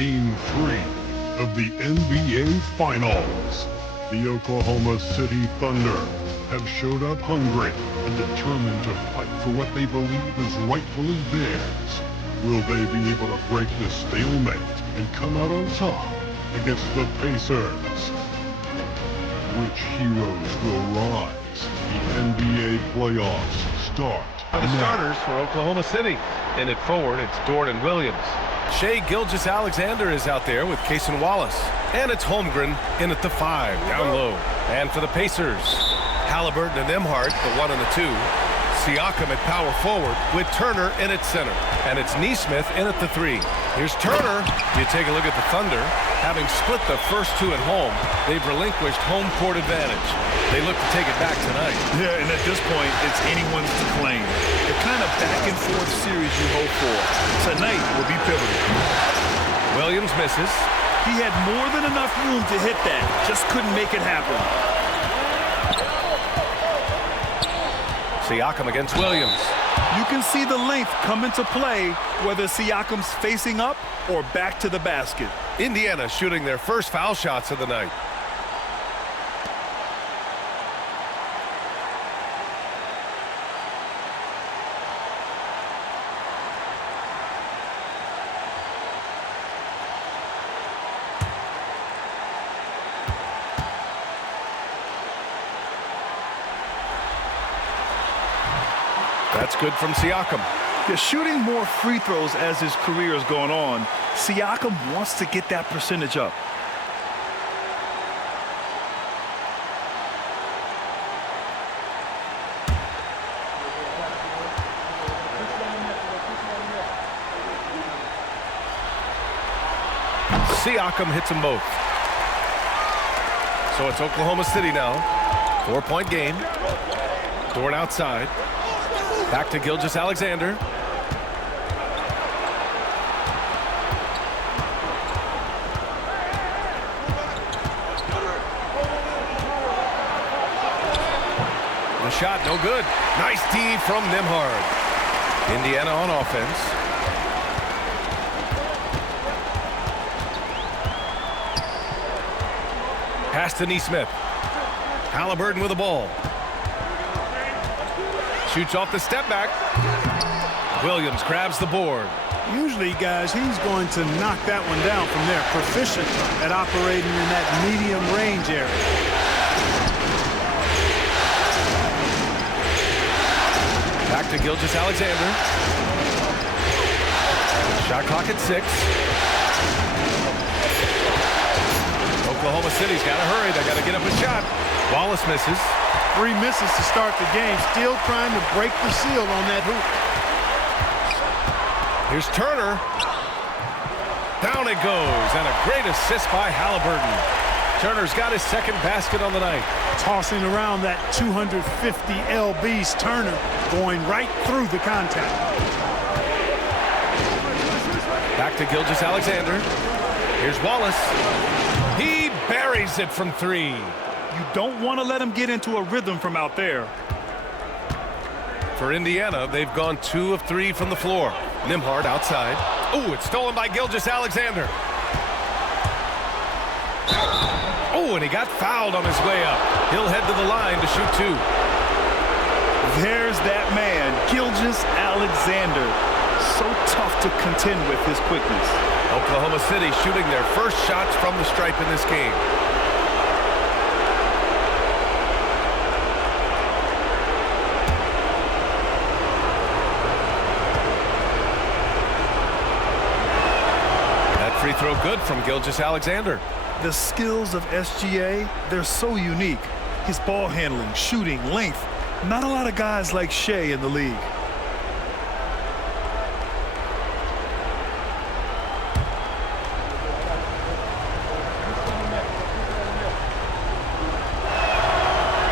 Game 3 of the NBA Finals. The Oklahoma City Thunder have showed up hungry and determined to fight for what they believe is rightfully theirs. Will they be able to break the stalemate and come out on top against the Pacers? Which heroes will rise? The NBA playoffs start The now. starters for Oklahoma City. In it forward, it's Dorian Williams. 𝙭Gilgeous-Alexander is out there with Cason Wallace. And it's Holmgren in at the 5, down low. And for the Pacers, Haliburton and Nembhard, the 1 and the 2. Siakam at power forward with Turner in at center. And it's Nesmith in at the 3. Here's Turner. You take a look at the Thunder. Having split the first 2 at home, they've relinquished home court advantage. They look to take it back tonight. Yeah, and at this point, it's anyone's to claim. The kind of back-and-forth series you hope for tonight will be pivotal. Williams misses. He had more than enough room to hit that, just couldn't make it happen. Siakam against Williams. You can see the length come into play, whether Siakam's facing up or back to the basket. Indiana shooting their first foul shots of the night. That's good from Siakam. They're shooting more free throws as his career is going on. Siakam wants to get that percentage up. Siakam hits them both. So it's Oklahoma City now. 4-point game. Dort outside. Back to Gilgeous-Alexander. The shot, no good. Nice D from Nembhard. Indiana on offense. Pass to Nesmith. Haliburton with the ball. Shoots off the step back. Williams grabs the board. Usually, guys, he's going to knock that one down from there. Proficient at operating in that medium range area. Back to Gilgeous-Alexander. Shot clock at 6. Oklahoma City's got to hurry. They got to get up a shot. Wallace misses. 3 misses to start the game. Still trying to break the seal on that hoop. Here's Turner. Down it goes. And a great assist by Haliburton. Turner's got his second basket on the night. Tossing around that 250 lbs. Turner going right through the contact. Back to Gilgeous-Alexander. Here's Wallace. He buries it from 3. You don't want to let him get into a rhythm from out there. For Indiana, they've gone 2 of 3 from the floor. Nembhard outside. Oh, it's stolen by Gilgeous-Alexander. Oh, and he got fouled on his way up. He'll head to the line to shoot 2. There's that man, Gilgeous-Alexander. So tough to contend with his quickness. Oklahoma City shooting their first shots from the stripe in this game. Free throw good from Gilgeous-Alexander. The skills of SGA, they're so unique. His ball handling, shooting, length. Not a lot of guys like 𝙭in the league.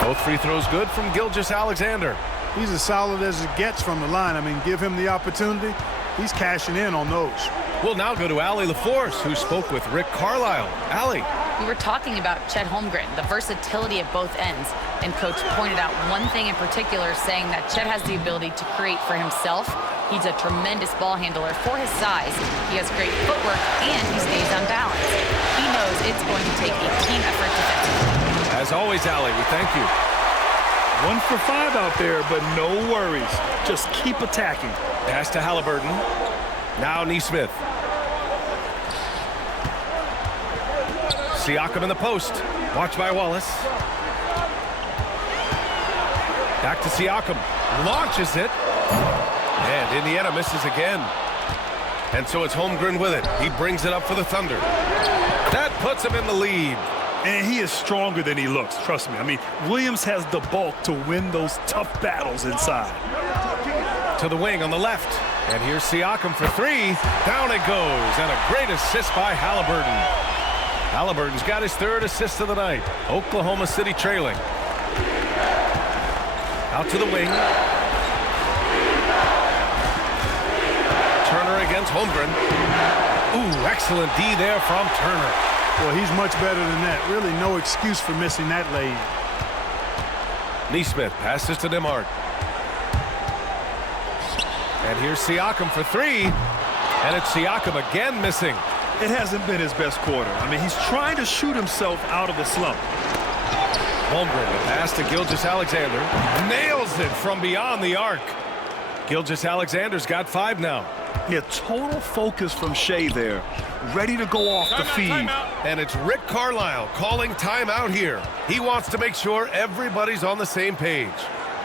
Both free throws good from Gilgeous-Alexander. He's as solid as it gets from the line. I mean, give him the opportunity. He's cashing in on those. We'll now go to Allie LaForce, who spoke with Rick Carlisle. Allie. We were talking about Chet Holmgren, the versatility at both ends. And Coach pointed out one thing in particular, saying that Chet has the ability to create for himself He's a tremendous ball handler for his size. He has great footwork, and he stays on balance. He knows it's going to take a team effort defensively. As always, Allie, we thank you. 1 for 5 out there, but no worries. Just keep attacking. Pass to 𝙤𝙪𝙀. Now 𝙤𝙤. Siakam in the post. Watched by Wallace. Back to Siakam. Launches it. And Indiana misses again. And so it's Holmgren with it. He brings it up for the Thunder. That puts him in the lead. And he is stronger than he looks, trust me. I mean, Williams has the bulk to win those tough battles inside. To the wing on the left. And here's Siakam for 3. Down it goes. And a great assist by 𝙤𝙤𝙀. 𝙤𝙤𝙀's got his 3rd assist of the night. Oklahoma City trailing. Out to the wing. Turner against Holmgren. Ooh, excellent D there from Turner. Well, he's much better than that. Really no excuse for missing that lane. 𝙤𝙤 passes to Nembhard. And here's Siakam for 3. And it's Siakam again missing. It hasn't been his best quarter. I mean, he's trying to shoot himself out of the slump. Holmgren, the pass to Gilgeous-Alexander. Nails it from beyond the arc. Gilgeous-Alexander's got 5 now. Yeah, total focus from Shai there. Ready to go off the feed. And it's Rick Carlisle calling timeout here. He wants to make sure everybody's on the same page.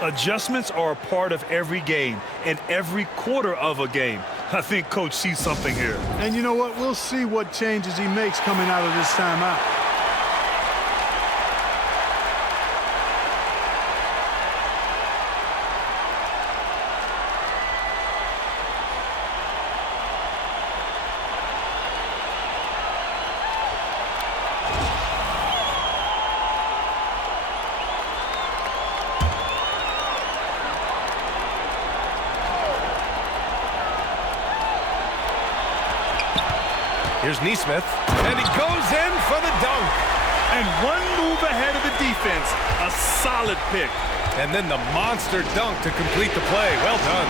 Adjustments are a part of every game and every quarter of a game. I think Coach sees something here. And you know what? We'll see what changes he makes coming out of this timeout. Here's 𝙤𝙤, and he goes in for the dunk. And 1 move ahead of the defense. A solid pick. And then the monster dunk to complete the play. Well done.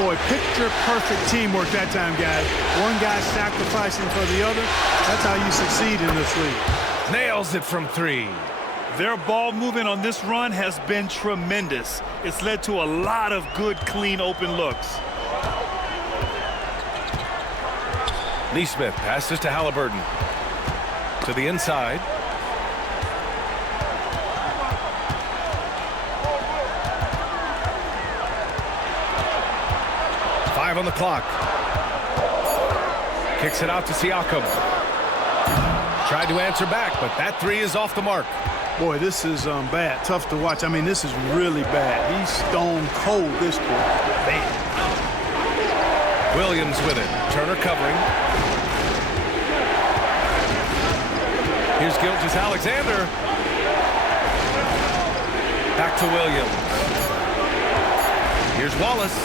Boy, picture-perfect teamwork that time, guys. One guy sacrificing for the other. That's how you succeed in this league. Nails it from 3. Their ball movement on this run has been tremendous. It's led to a lot of good, clean, open looks. 𝙤𝙤 passes to 𝙤𝙤𝙀. To the inside. Five on the clock. Kicks it out to Siakam. Tried to answer back, but that 3 is off the mark. Boy, this is bad. Tough to watch. I mean, this is really bad. He's stone cold this quarter. Man. Williams with it. Turner covering. Here's Gilgeous-Alexander. Back to Williams. Here's Wallace.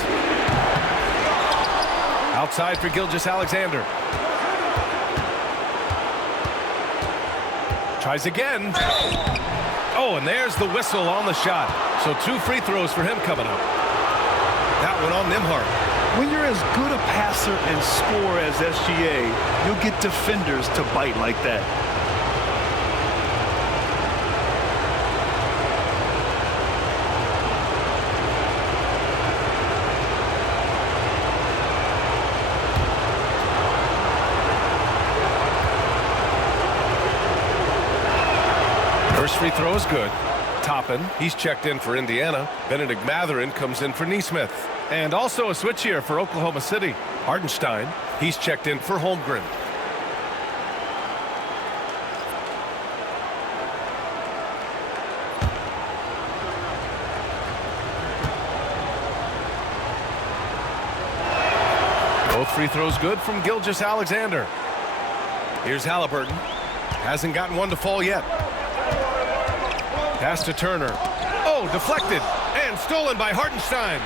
Outside for Gilgeous-Alexander. Tries again. Oh, and there's the whistle on the shot. So 2 free throws for him coming up. That one on Nembhard. When you're as good a passer and scorer as SGA, you'll get defenders to bite like that. First free throw is good. Toppin, he's checked in for Indiana. Benedict Mathurin comes in for 𝙤𝙤. And also a switch here for Oklahoma City. Hartenstein, he's checked in for Holmgren. Both free throws good from Gilgeous-Alexander. Here's 𝙤𝙤𝙀. Hasn't gotten one to fall yet. Pass to Turner. Oh, deflected and stolen by Hartenstein.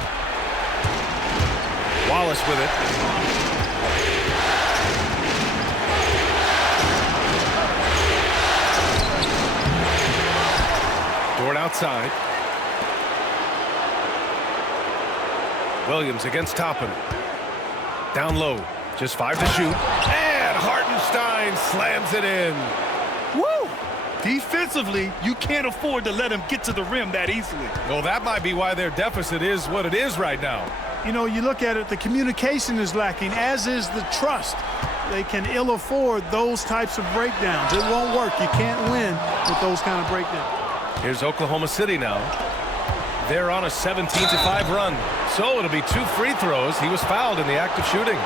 Wallace with it. Dort outside. Williams against Toppin. Down low. Just 5 to shoot. And Hartenstein slams it in. Woo! Defensively, you can't afford to let him get to the rim that easily. Well, that might be why their deficit is what it is right now. You know, you look at it, the communication is lacking, as is the trust. They can ill afford those types of breakdowns. It won't work. You can't win with those kind of breakdowns. Here's Oklahoma City now. They're on a 17-5 run. So it'll be 2 free throws. He was fouled in the act of shooting.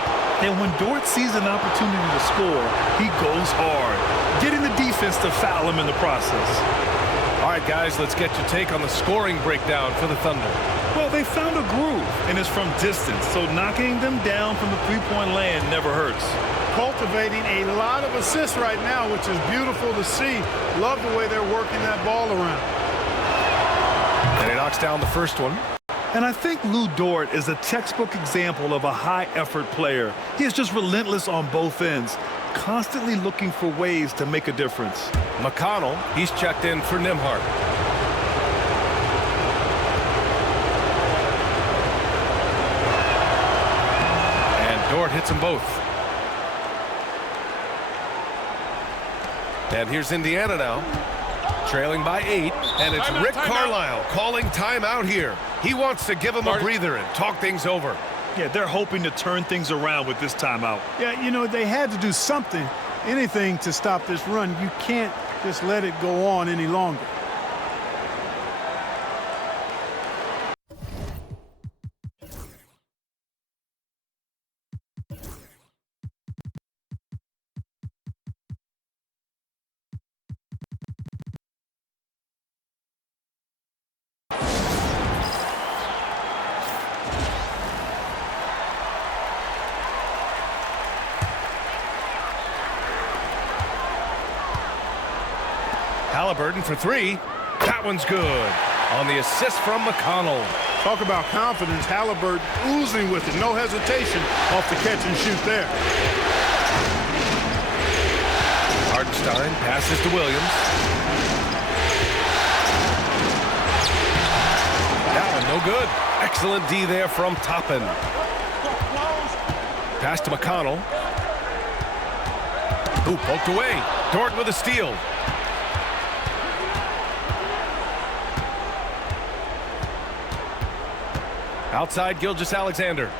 And when Dort sees an opportunity to score, he goes hard, getting the defense to foul him in the process. All right, guys, let's get your take on the scoring breakdown for the Thunder. Well, they found a groove, and it's from distance, so knocking them down from the three-point land never hurts. Cultivating a lot of assists right now, which is beautiful to see. Love the way they're working that ball around. And he knocks down the first one. And I think Lu Dort is a textbook example of a high-effort player. He is just relentless on both ends, constantly looking for ways to make a difference. McConnell, he's checked in for Nembhard. And Dort hits them both. And here's Indiana now, trailing by 8, and it's Rick Carlisle calling timeout here. He wants to give him a breather and talk things over. Yeah, they're hoping to turn things around with this timeout. Yeah, you know, they had to do something, anything to stop this run. You can't just let it go on any longer. Haliburton for 3. That one's good. On the assist from McConnell. Talk about confidence. Haliburton oozing with it. No hesitation off the catch and shoot there. Hartenstein passes to Williams. That one no good. Excellent D there from Toppin. Pass to McConnell. Ooh, poked away. Dort with a steal. Outside Gilgeous-Alexander.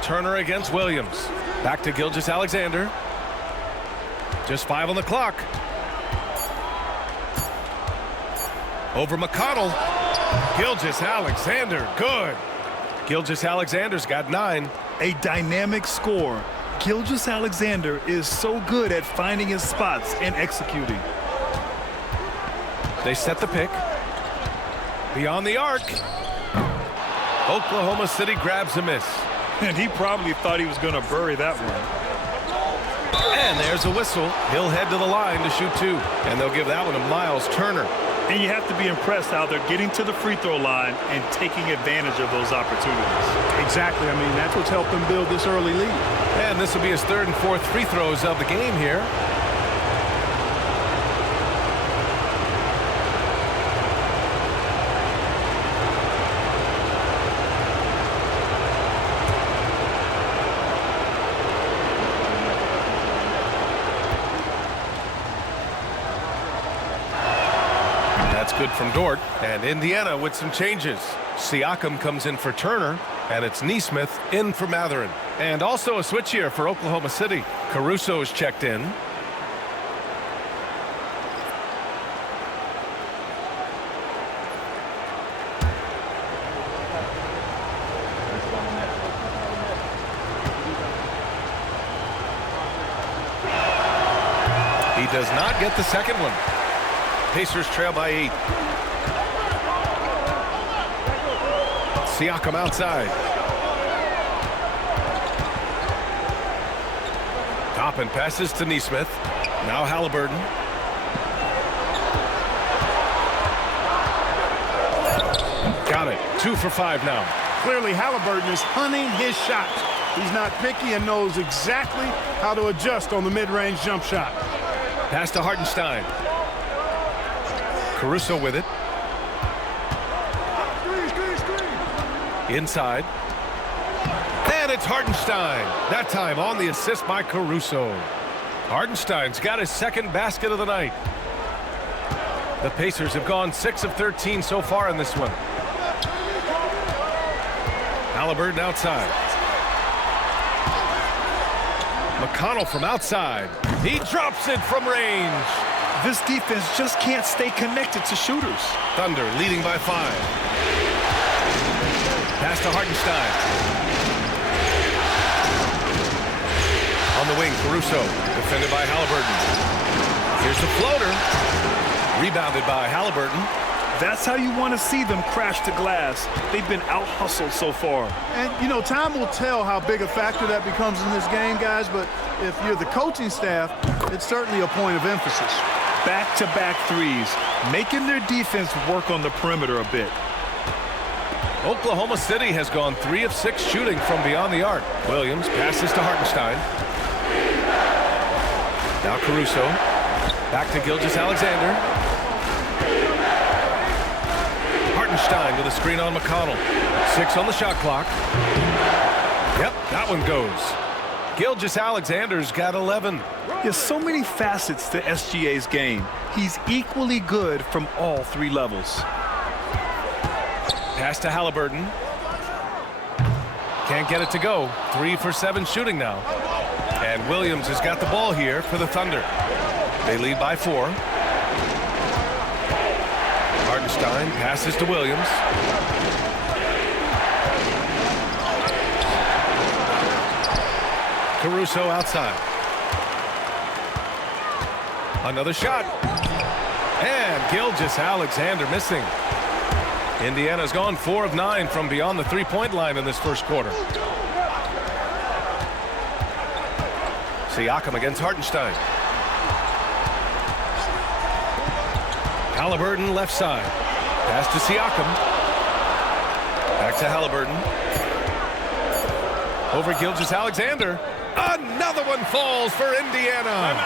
Turner against Williams. Back to Gilgeous-Alexander. Just 5 on the clock. Over McConnell. Gilgeous-Alexander, good. Gilgeous-Alexander's got 9. A dynamic score. Gilgeous-Alexander is so good at finding his spots and executing. They set the pick. Beyond the arc. Oklahoma City grabs a miss. And he probably thought he was going to bury that one. And there's a whistle. He'll head to the line to shoot 2. And they'll give that one to Miles Turner. And you have to be impressed how they're getting to the free throw line and taking advantage of those opportunities. Exactly. I mean, that's what's helped them build this early lead. And this will be his 3rd and 4th free throws of the game here. Good from Dort, and Indiana with some changes. Siakam comes in for Turner, and it's Nesmith in for Mathurin. And also a switch here for Oklahoma City. Caruso is checked in. He does not get the second one. Pacers trail by 8. Siakam outside. Toppin passes to Nesmith. Now Haliburton. Got it. 2 for 5 now. Clearly, Haliburton is hunting his shots. He's not picky and knows exactly how to adjust on the mid-range jump shot. Pass to Hartenstein. Caruso with it. Inside. And it's Hartenstein. That time on the assist by Caruso. Hartenstein's got his second basket of the night. The Pacers have gone 6 of 13 so far in this one. Haliburton outside. McConnell from outside. He drops it from range. This defense just can't stay connected to shooters. Thunder leading by 5. Pass to Hartenstein. On the wing, Caruso, defended by Haliburton. Here's the floater. Rebounded by Haliburton. That's how you want to see them crash to glass. They've been out-hustled so far. And, you know, time will tell how big a factor that becomes in this game, guys, but if you're the coaching staff, it's certainly a point of emphasis. Back-to-back threes, making their defense work on the perimeter a bit. Oklahoma City has gone 3 of 6 shooting from beyond the arc. Williams passes to Hartenstein. Now Caruso. Back to Gilgeous-Alexander. Hartenstein with a screen on McConnell. 6 on the shot clock. Yep, that one goes. Gilgeous-Alexander's got 11. There's so many facets to SGA's game. He's equally good from all 3 levels. Pass to Haliburton. Can't get it to go. 3 for 7 shooting now. And Williams has got the ball here for the Thunder. They lead by 4. Hartenstein passes to Williams. Caruso outside. Another shot. And Gilgeous-Alexander missing. Indiana's gone 4 of 9 from beyond the three-point line in this first quarter. Siakam against Hartenstein. Haliburton left side. Pass to Siakam. Back to Haliburton. Over Gilgeous-Alexander. Another one falls for Indiana.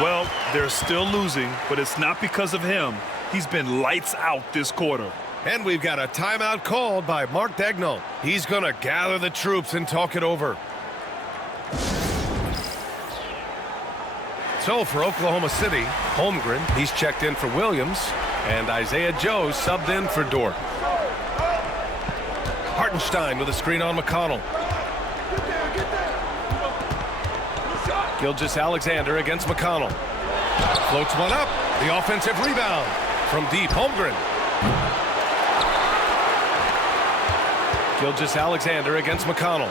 Well, they're still losing, but it's not because of him. He's been lights out this quarter. And we've got a timeout called by Mark Daigneault. He's going to gather the troops and talk it over. So for Oklahoma City, Holmgren, he's checked in for Williams, and Isaiah Joe subbed in for Dort. Hartenstein with a screen on McConnell. Gilgeous-Alexander against McConnell. Floats one up. The offensive rebound from deep. Holmgren. Gilgeous-Alexander against McConnell.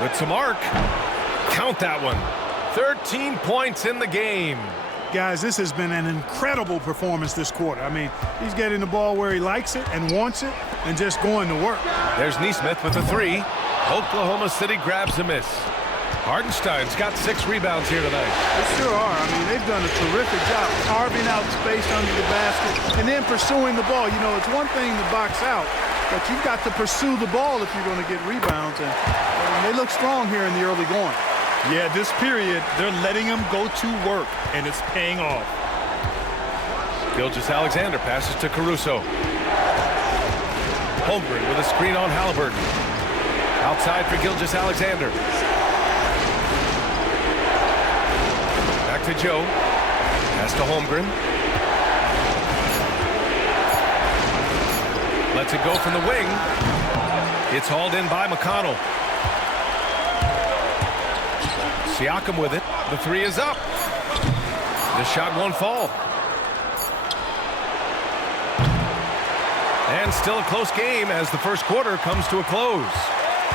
With some arc. Count that one. 13 points in the game. Guys, this has been an incredible performance this quarter. I mean, he's getting the ball where he likes it and wants it and just going to work. There's Nesmith with a 3. Oklahoma City grabs a miss. Hartenstein's got 6 rebounds here tonight. They sure are. I mean, they've done a terrific job carving out space under the basket and then pursuing the ball. You know, it's one thing to box out, but you've got to pursue the ball if you're going to get rebounds. And they look strong here in the early going. Yeah, this period, they're letting him go to work, and it's paying off. Gilgeous-Alexander passes to Caruso. Holmgren with a screen on Haliburton. Outside for Gilgeous-Alexander. Back to Joe. Pass to Holmgren. Lets it go from the wing. It's hauled in by McConnell. Siakam with it. The 3 is up. The shot won't fall. And still a close game as the first quarter comes to a close.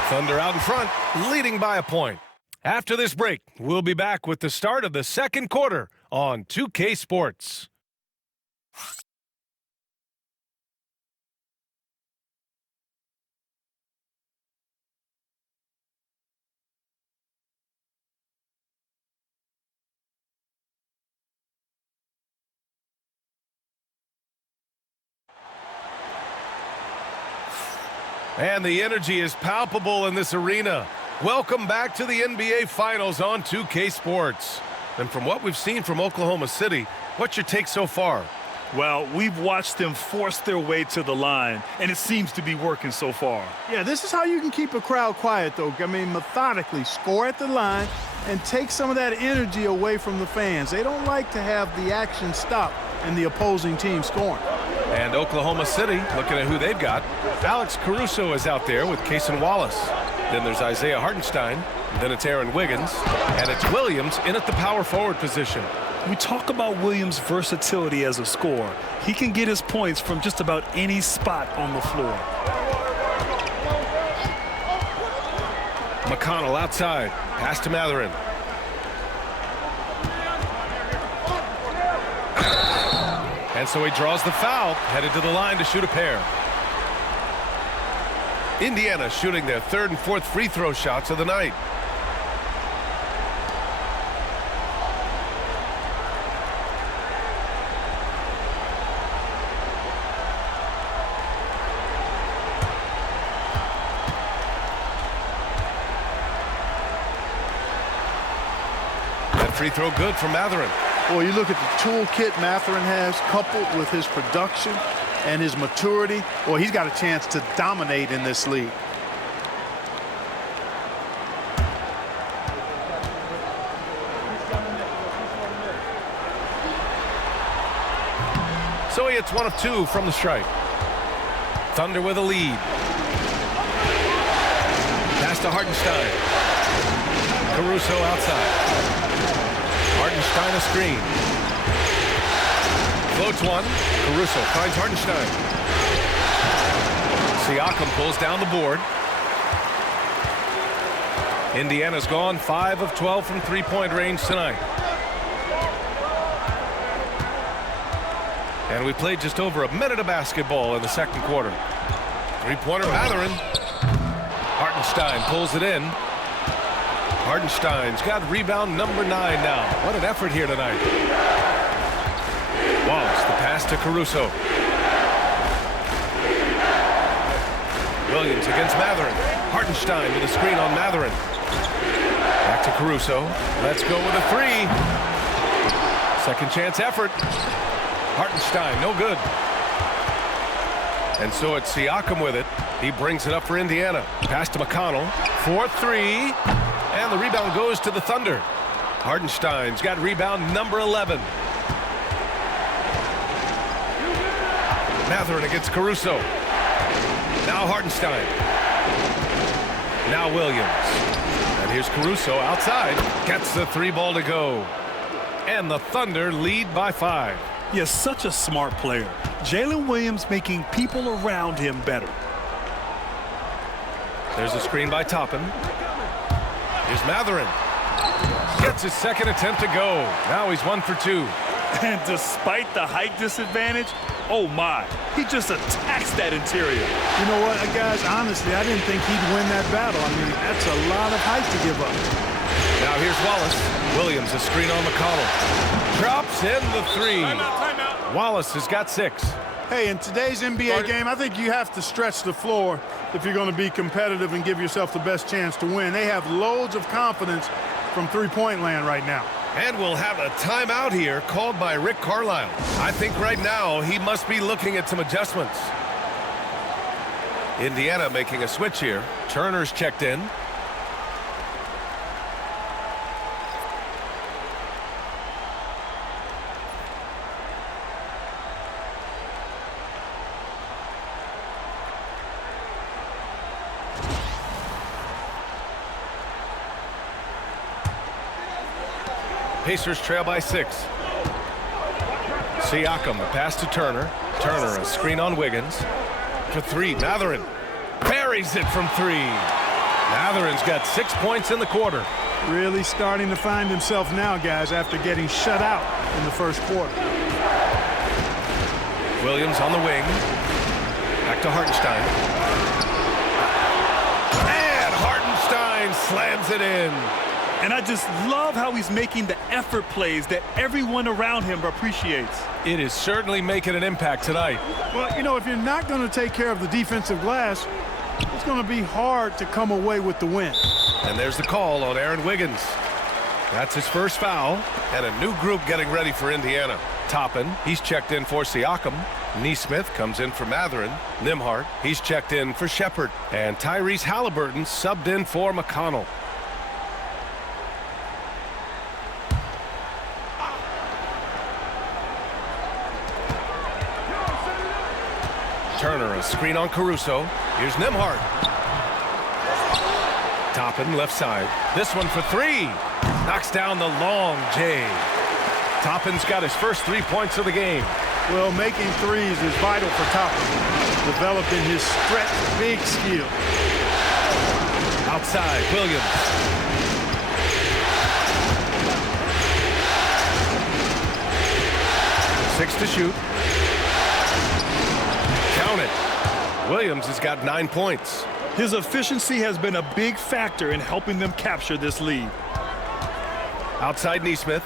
Thunder out in front, leading by a point. After this break, we'll be back with the start of the second quarter on 2K Sports. And the energy is palpable in this arena. Welcome back to the NBA Finals on 2K Sports. And from what we've seen from Oklahoma City, what's your take so far? Well, we've watched them force their way to the line, and it seems to be working so far. Yeah, this is how you can keep a crowd quiet, though. I mean, methodically score at the line and take some of that energy away from the fans. They don't like to have the action stop and the opposing team scoring. And Oklahoma City, looking at who they've got. Alex Caruso is out there with Cason Wallace. Then there's Isaiah Hartenstein. Then it's Aaron Wiggins. And it's Williams in at the power forward position. We talk about Williams' versatility as a scorer. He can get his points from just about any spot on the floor. McConnell outside. Pass to Mathurin. And so he draws the foul, headed to the line to shoot a pair. Indiana shooting their third and fourth free throw shots of the night. That free throw good for Mathurin. Well, you look at the toolkit Mathurin has, coupled with his production and his maturity. Well, he's got a chance to dominate in this league. So he hits 1 of 2 from the stripe. Thunder with a lead. Pass to Hartenstein. Caruso outside. Hartenstein a screen. Floats one. Caruso finds Hartenstein. Siakam pulls down the board. Indiana's gone 5 of 12 from three-point range tonight. And we played just over a minute of basketball in the second quarter. Three-pointer Mathurin. Hartenstein pulls it in. Hartenstein's got rebound number 9 now. What an effort here tonight. Wallace, the pass to Caruso. Williams against Mathurin. Hartenstein with a screen on Mathurin. Back to Caruso. Let's go with a 3. Second chance effort. Hartenstein, no good. And so it's Siakam with it. He brings it up for Indiana. Pass to McConnell. 4-3. And the rebound goes to the Thunder. Hartenstein's got rebound number 11. Mathurin against Caruso. Now Hartenstein. Now Williams. And here's Caruso outside. Gets the 3 ball to go. And the Thunder lead by 5. Yes, such a smart player. Jalen Williams making people around him better. There's a screen by Toppin. Here's Mathurin. Gets his second attempt to go. Now he's 1 for 2. And despite the height disadvantage, oh my, he just attacks that interior. You know what, guys, honestly, I didn't think he'd win that battle. I mean, that's a lot of height to give up. Now here's Wallace. Williams, a screen on McConnell. Drops in the 3. Timeout. Wallace has got 6. Hey, in today's NBA game, I think you have to stretch the floor if you're going to be competitive and give yourself the best chance to win. They have loads of confidence from three-point land right now. And we'll have a timeout here called by Rick Carlisle. I think right now he must be looking at some adjustments. Indiana making a switch here. Turner's checked in. Pacers trail by 6. Siakam, the pass to Turner. Turner, a screen on Wiggins. For 3, Mathurin buries it from 3. Mathurin's got 6 points in the quarter. Really starting to find himself now, guys, after getting shut out in the first quarter. Williams on the wing. Back to Hartenstein. And Hartenstein slams it in. And I just love how he's making the effort plays that everyone around him appreciates. It is certainly making an impact tonight. Well, you know, if you're not going to take care of the defensive glass, it's going to be hard to come away with the win. And there's the call on Aaron Wiggins. That's his first foul, and a new group getting ready for Indiana. Toppin, he's checked in for Siakam. Nesmith comes in for Mathurin. Nembhard, he's checked in for Shepard. And Tyrese Halliburton subbed in for McConnell. Turner, a screen on Caruso. Here's Nembhard. Toppin, left side. This one for three. Knocks down the long J. Toppin's got his first 3 points of the game. Well, making threes is vital for Toppin, developing his stretch big skill. Outside, Williams. Six to shoot. Count it. Williams has got 9 points. His efficiency has been a big factor in helping them capture this lead. Outside Nesmith.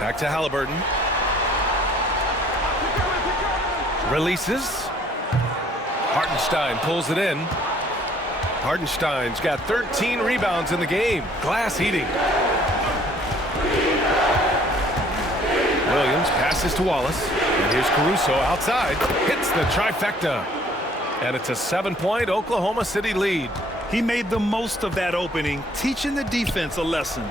Back to Halliburton. Releases. Hartenstein pulls it in. Hartenstein's got 13 rebounds in the game. Glass heating. Williams passes to Wallace. And here's Caruso outside. Hits the trifecta. And it's a 7-point Oklahoma City lead. He made the most of that opening, teaching the defense a lesson.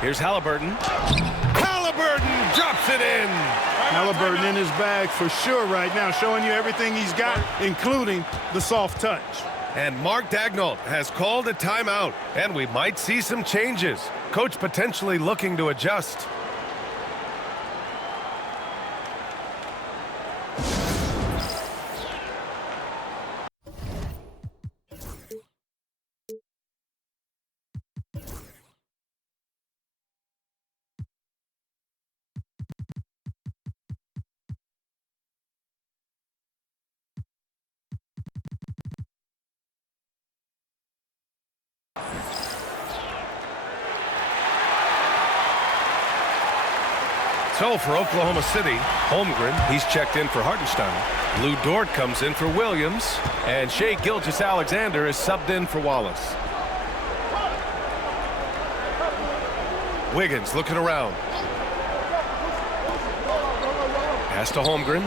Here's Halliburton. Halliburton drops it in. Halliburton in his bag for sure right now, showing you everything he's got, including the soft touch. And Mark Daigneault has called a timeout, and we might see some changes. Coach potentially looking to adjust. So for Oklahoma City, Holmgren, he's checked in for Hartenstein. Lou Dort comes in for Williams. And Shai Gilgeous-Alexander is subbed in for Wallace. Wiggins looking around. Pass to Holmgren.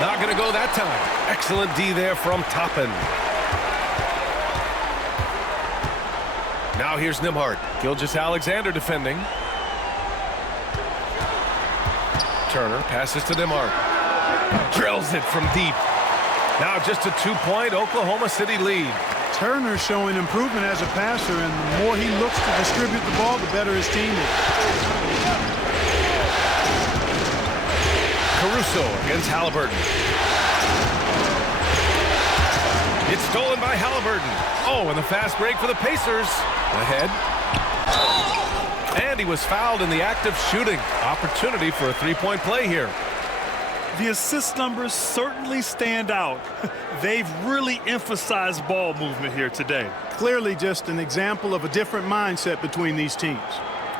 Not going to go that time. Excellent D there from Toppin. Now here's Nembhard. Gilgeous-Alexander defending. Turner passes to Nembhard. Drills it from deep. Now just a 2-point Oklahoma City lead. Turner showing improvement as a passer, and the more he looks to distribute the ball, the better his team is. Caruso against Halliburton. It's stolen by Halliburton. Oh, and the fast break for the Pacers. Ahead. And he was fouled in the act of shooting. Opportunity for a 3-point play here. The assist numbers certainly stand out. They've really emphasized ball movement here today. Clearly just an example of a different mindset between these teams.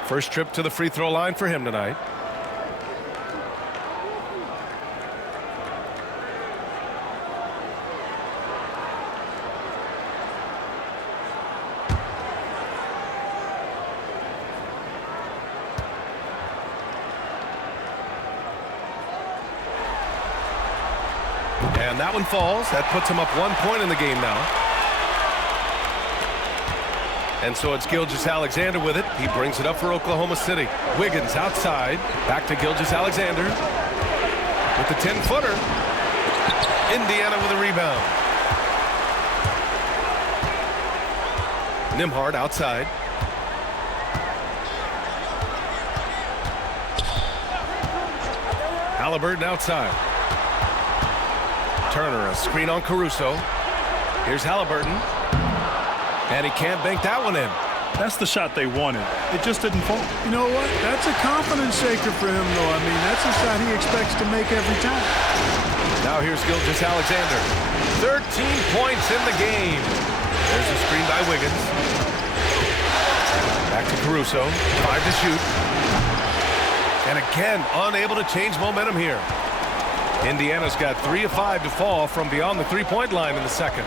First trip to the free throw line for him tonight. And that one falls. That puts him up 1 point in the game now. And so it's Gilgeous-Alexander with it. He brings it up for Oklahoma City. Wiggins outside. Back to Gilgeous-Alexander. With the 10-footer. Indiana with a rebound. Nembhard outside. Halliburton outside. Turner, a screen on Caruso. Here's Halliburton. And he can't bank that one in. That's the shot they wanted. It just didn't fall. You know what? That's a confidence shaker for him, though. I mean, that's a shot he expects to make every time. Now here's Gilgeous-Alexander. 13 points in the game. There's a screen by Wiggins. Back to Caruso. 5 to shoot. And again, unable to change momentum here. Indiana's got 3 of 5 to fall from beyond the three-point line in the second.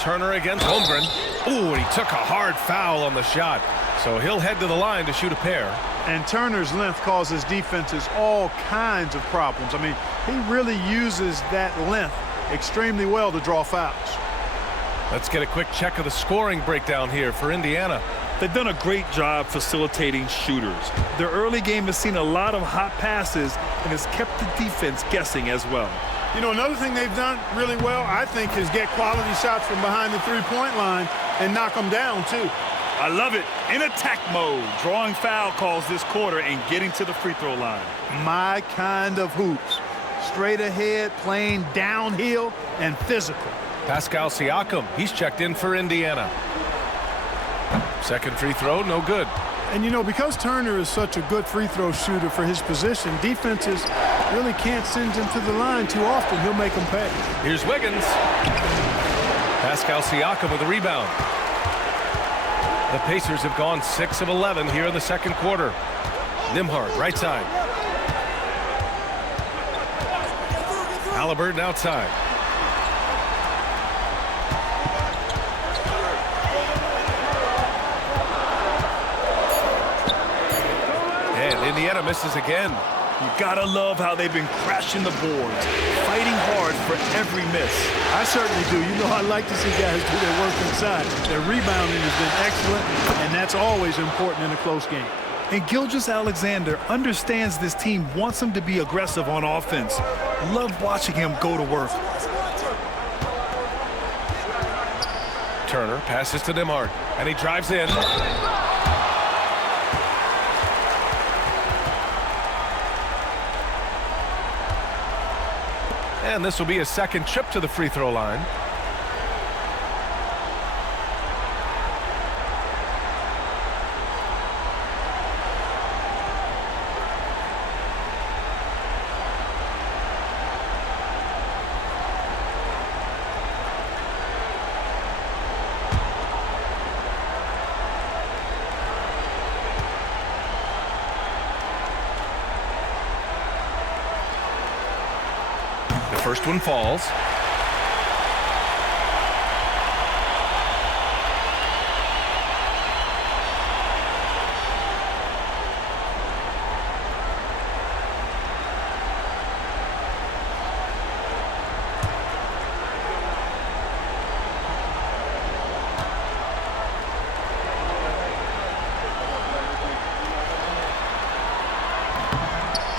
Turner against Holmgren. Ooh, and he took a hard foul on the shot. So he'll head to the line to shoot a pair. And Turner's length causes defenses all kinds of problems. I mean, he really uses that length extremely well to draw fouls. Let's get a quick check of the scoring breakdown here for Indiana. They've done a great job facilitating shooters. Their early game has seen a lot of hot passes and has kept the defense guessing as well. You know, another thing they've done really well, I think, is get quality shots from behind the three-point line and knock them down, too. I love it. In attack mode, drawing foul calls this quarter and getting to the free throw line. My kind of hoops. Straight ahead, playing downhill, and physical. Pascal Siakam, he's checked in for Indiana. Second free throw, no good. And, you know, because Turner is such a good free throw shooter for his position, defenses really can't send him to the line too often. He'll make them pay. Here's Wiggins. Pascal Siakam with a rebound. The Pacers have gone 6 of 11 here in the second quarter. Nembhard, right side. Haliburton outside. And Indiana misses again. You gotta love how they've been crashing the boards, fighting hard for every miss. I certainly do. You know, I like to see guys do their work inside. Their rebounding has been excellent, and that's always important in a close game. And Gilgeous-Alexander understands this team wants him to be aggressive on offense. Love watching him go to work. Turner passes to Nembhard, and he drives in. And this will be his second trip to the free throw line. First one falls.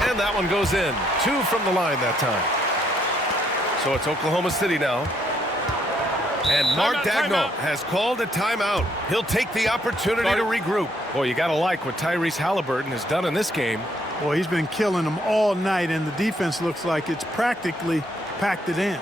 And that one goes in. 2 from the line that time. So it's Oklahoma City now. And Mark Daigneault has called a timeout. He'll take the opportunity to regroup. Boy, you got to like what Tyrese Haliburton has done in this game. Boy, he's been killing them all night, and the defense looks like it's practically packed it in.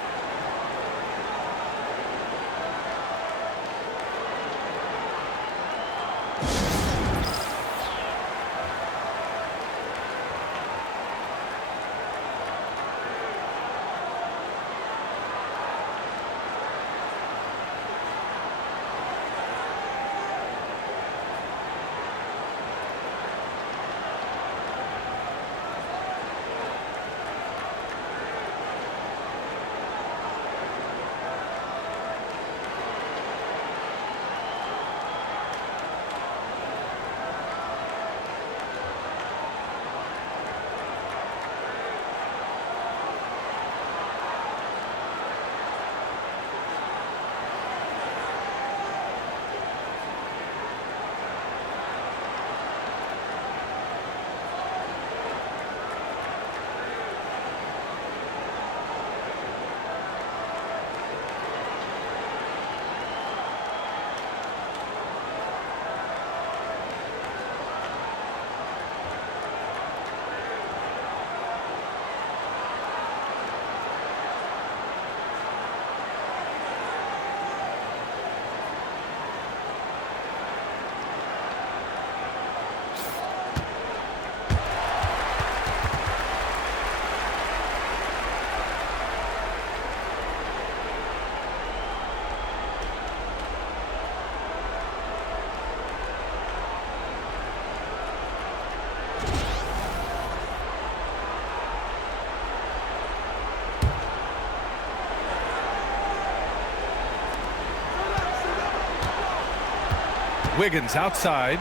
Wiggins outside.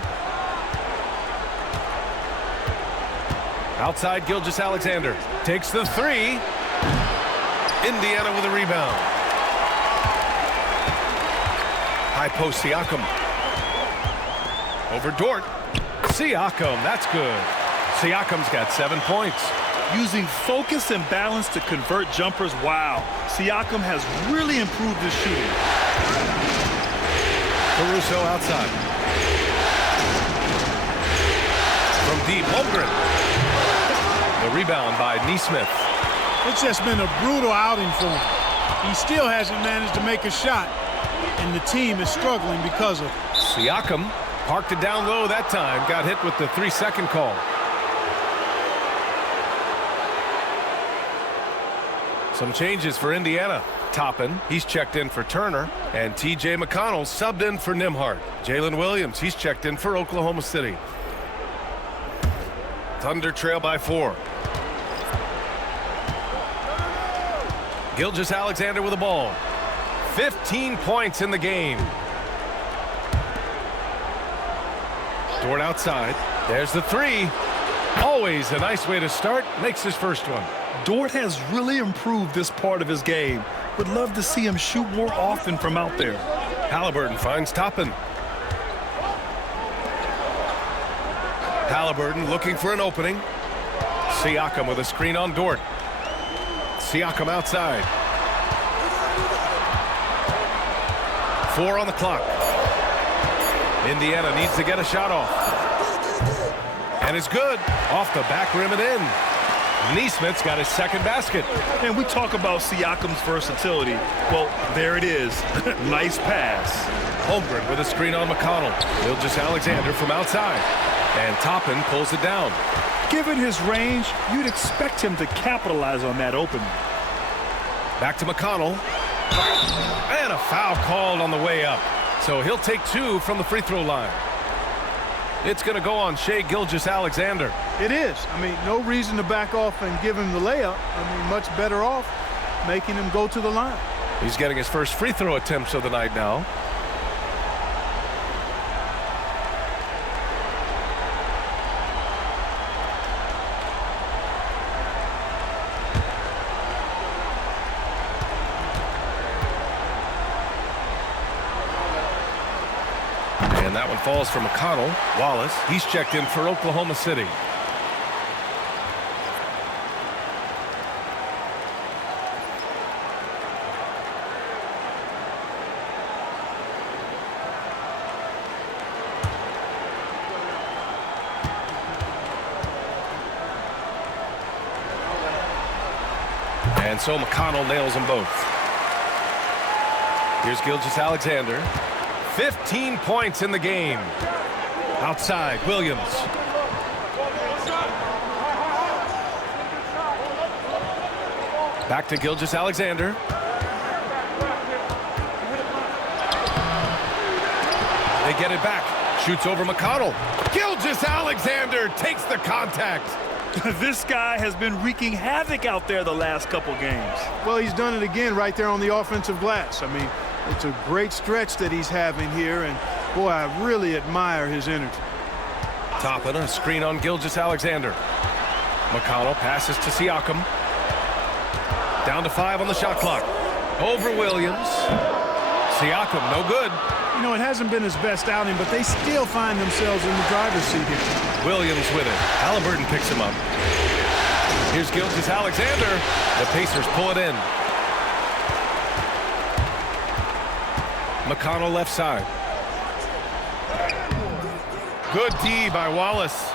Outside, 𝙤𝙤𝙪 takes the three. Indiana with a rebound. High post, Siakam. Over Dort. Siakam, that's good. Siakam's got 7 points. Using focus and balance to convert jumpers, wow. Siakam has really improved his shooting. Caruso outside. From deep, Holmgren. The rebound by Nesmith. It's just been a brutal outing for him. He still hasn't managed to make a shot, and the team is struggling because of it. Siakam parked it down low that time. Got hit with the 3-second call. Some changes for Indiana. Toppin, he's checked in for Turner, and T.J. McConnell subbed in for Nembhard. Jalen Williams, he's checked in for Oklahoma City. Thunder trail by 4. 𝙤𝙤𝙪 with the ball. 15 points in the game. Dort outside. There's the three. Always a nice way to start. Makes his first one. Dort has really improved this part of his game. Would love to see him shoot more often from out there. Haliburton finds Toppin. Haliburton looking for an opening. Siakam with a screen on Dort. Siakam outside. 4 on the clock. Indiana needs to get a shot off. And it's good. Off the back rim and in. Nesmith's got his second basket. And we talk about Siakam's versatility. Well, there it is. Nice pass. Holmgren with a screen on McConnell. 𝙤𝙤𝙪 from outside. And Toppin pulls it down. Given his range, you'd expect him to capitalize on that opening. Back to McConnell. And a foul called on the way up. So he'll take 2 from the free throw line. It's going to go on 𝙭𝙤𝙤𝙪. It is. I mean, no reason to back off and give him the layup. I mean, much better off making him go to the line. He's getting his first free throw attempts of the night now. And that one falls for McConnell. Wallace, he's checked in for Oklahoma City. And so McConnell nails them both. Here's 𝙤𝙤𝙪. 15 points in the game. Outside, Williams. Back to 𝙤𝙤𝙪. They get it back. Shoots over McConnell. 𝙤𝙤𝙪 takes the contact. This guy has been wreaking havoc out there the last couple games. Well, he's done it again right there on the offensive glass. I mean, it's a great stretch that he's having here, and boy, I really admire his energy. Toppin, a screen on 𝙤𝙤𝙪. McConnell passes to Siakam. Down to 5 on the shot clock. Over Williams. Siakam, no good. You know, it hasn't been his best outing, but they still find themselves in the driver's seat here. Williams with it. Haliburton picks him up. Here's 𝙤𝙤𝙪. The Pacers pull it in. McConnell left side. Good D by Wallace.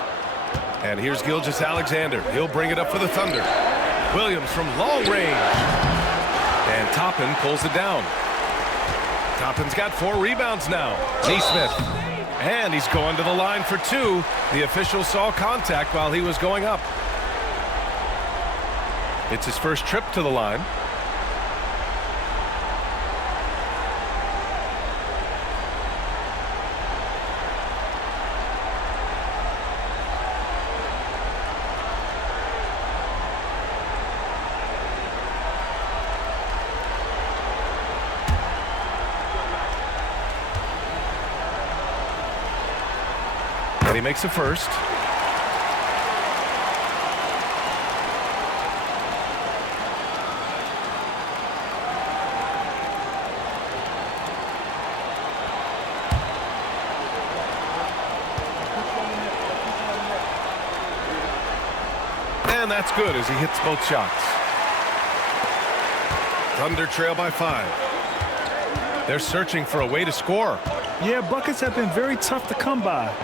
And here's 𝙤𝙤𝙪. He'll bring it up for the Thunder. Williams from long range. And Toppin pulls it down. Toppin's got 4 rebounds now. Nesmith. And he's going to the line for 2. The official saw contact while he was going up. It's his first trip to the line. And he makes a first. And that's good as he hits both shots. Thunder trail by 5. They're searching for a way to score. Yeah, buckets have been very tough to come by.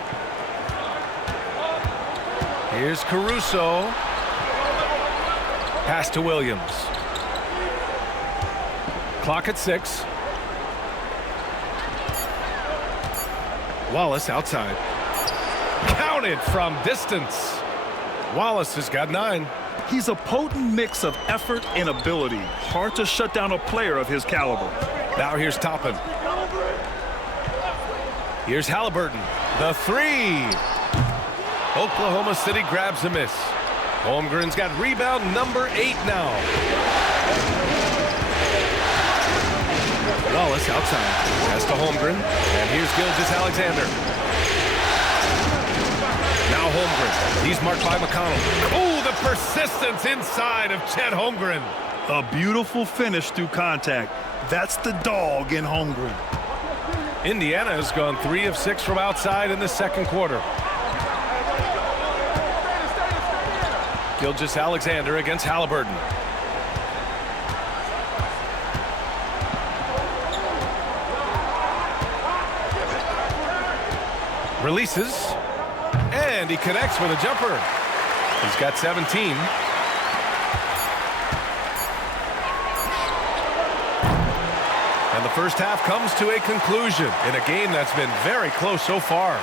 Here's Caruso. Pass to Williams. Clock at 6. Wallace outside. Counted from distance. Wallace has got 9. He's a potent mix of effort and ability. Hard to shut down a player of his caliber. Now here's Toppin. Here's Haliburton. The 3. Oklahoma City grabs a miss. Holmgren's got rebound number 8 now. Wallace outside. Pass to Holmgren. And here's Gilgeous-Alexander. Now Holmgren. He's marked by McConnell. Oh, the persistence inside of Chet Holmgren. A beautiful finish through contact. That's the dog in Holmgren. Indiana has gone 3 of 6 from outside in the second quarter. Gilgeous-Alexander against Haliburton. Releases. And he connects with a jumper. He's got 17. And the first half comes to a conclusion in a game that's been very close so far.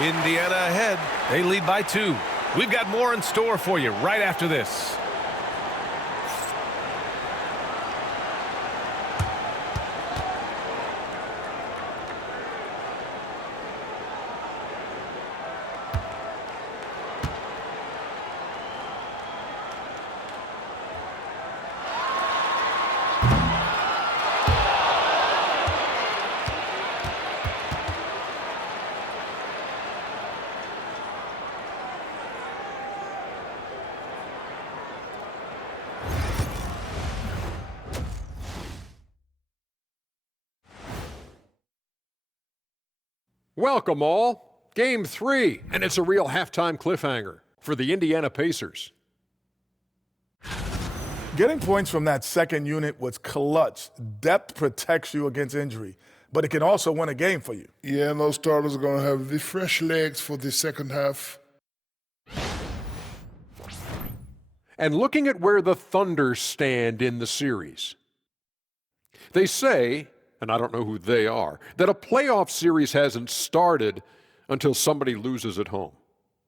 Indiana ahead. They lead by 2. We've got more in store for you right after this. Welcome all. Game 3, and it's a real halftime cliffhanger for the Indiana Pacers. Getting points from that second unit was clutch. Depth protects you against injury, but it can also win a game for you. Yeah, and those starters are going to have the fresh legs for the second half. And looking at where the Thunder stand in the series, they say, and I don't know who they are, that a playoff series hasn't started until somebody loses at home.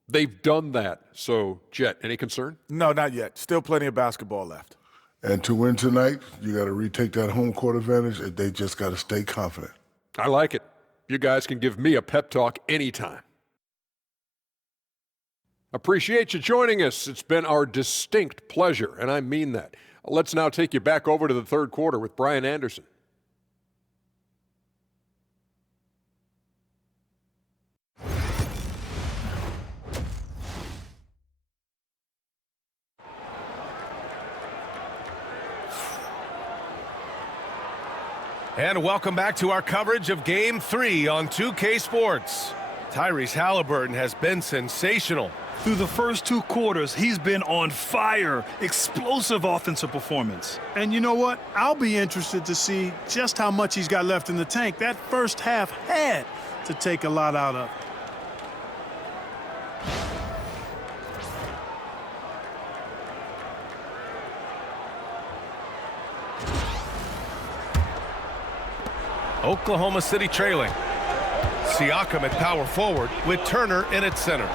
They've done that. So, Jet, any concern? No, not yet. Still plenty of basketball left. And to win tonight, you got to retake that home court advantage, and they just got to stay confident. I like it. You guys can give me a pep talk anytime. Appreciate you joining us. It's been our distinct pleasure, and I mean that. Let's now take you back over to the third quarter with Brian Anderson. And welcome back to our coverage of Game 3 on 2K Sports. Tyrese Haliburton has been sensational. Through the first 2 quarters, he's been on fire. Explosive offensive performance. And you know what? I'll be interested to see just how much he's got left in the tank. That first half had to take a lot out of. Oklahoma City trailing. Siakam at power forward with Turner in at center.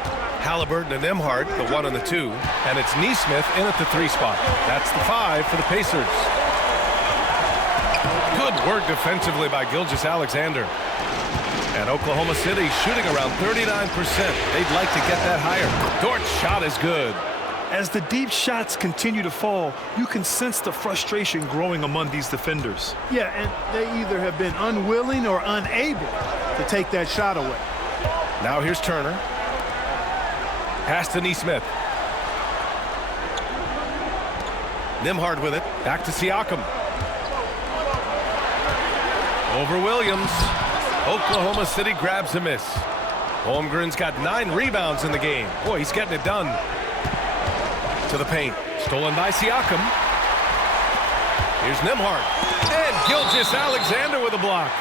Haliburton and Nembhard, the 1 and the 2. And it's Nesmith in at the 3 spot. That's the 5 for the Pacers. Good work defensively by Gilgeous-Alexander. And Oklahoma City shooting around 39%. They'd like to get that higher. Dort's shot is good. As the deep shots continue to fall, you can sense the frustration growing among these defenders. Yeah, and they either have been unwilling or unable to take that shot away. Now here's Turner. Pass to Neesmith. Nembhard with it. Back to Siakam. Over Williams. Oklahoma City grabs a miss. Holmgren's got 9 rebounds in the game. Boy, he's getting it done. To the paint. Stolen by Siakam. Here's Nembhard. And Gilgeous-Alexander with a block.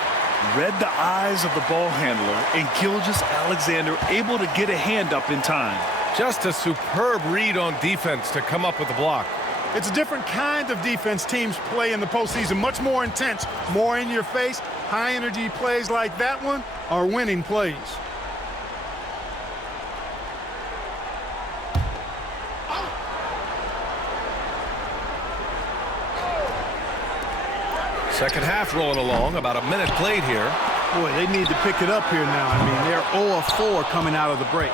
Read the eyes of the ball handler, and Gilgeous-Alexander able to get a hand up in time. Just a superb read on defense to come up with the block. It's a different kind of defense teams play in the postseason. Much more intense, more in your face. High energy plays like that one are winning plays. Second half rolling along, about a minute played here. Boy, they need to pick it up here now. I mean, they're 0 of 4 coming out of the break.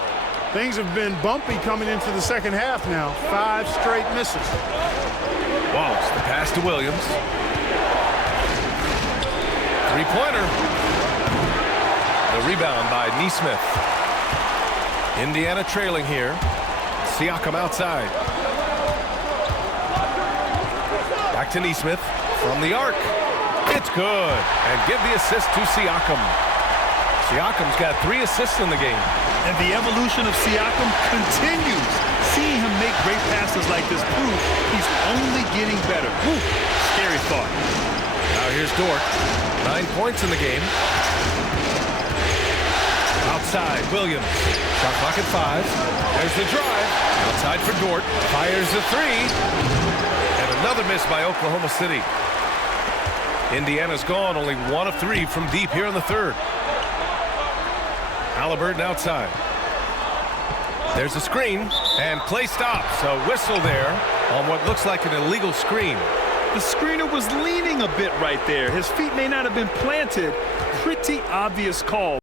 Things have been bumpy coming into the second half now. 5 straight misses. Wallace, the pass to Williams. Three-pointer. The rebound by Neesmith. Indiana trailing here. Siakam outside. Back to Neesmith from the arc. It's good. And give the assist to Siakam. Siakam's got 3 assists in the game. And the evolution of Siakam continues. Seeing him make great passes like this proves he's only getting better. Whew, scary thought. Now here's Dort. 9 points in the game. Outside, Williams. Shot clock at 5. There's the drive. Outside for Dort. Fires the 3. And another miss by Oklahoma City. Indiana's gone only 1 of 3 from deep here in the third. Haliburton outside. There's a screen, and play stops. A whistle there on what looks like an illegal screen. The screener was leaning a bit right there. His feet may not have been planted. Pretty obvious call.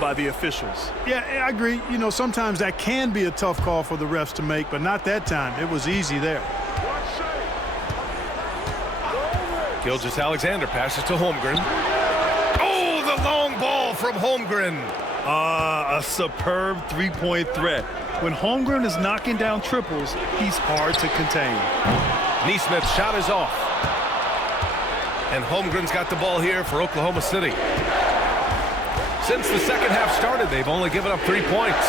By the officials. Yeah, I agree. You know, sometimes that can be a tough call for the refs to make, but not that time. It was easy there. Gilgeous-Alexander passes to Holmgren. Oh, the long ball from Holmgren. A superb three-point threat. When Holmgren is knocking down triples, he's hard to contain. Neesmith's shot is off. And Holmgren's got the ball here for Oklahoma City. Since the second half started, they've only given up 3 points.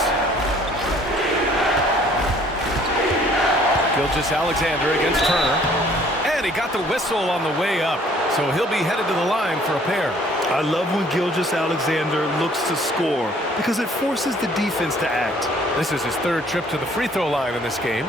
Gilgeous-Alexander against Turner. And he got the whistle on the way up, so he'll be headed to the line for a pair. I love when Gilgeous-Alexander looks to score because it forces the defense to act. This is his 3rd trip to the free throw line in this game.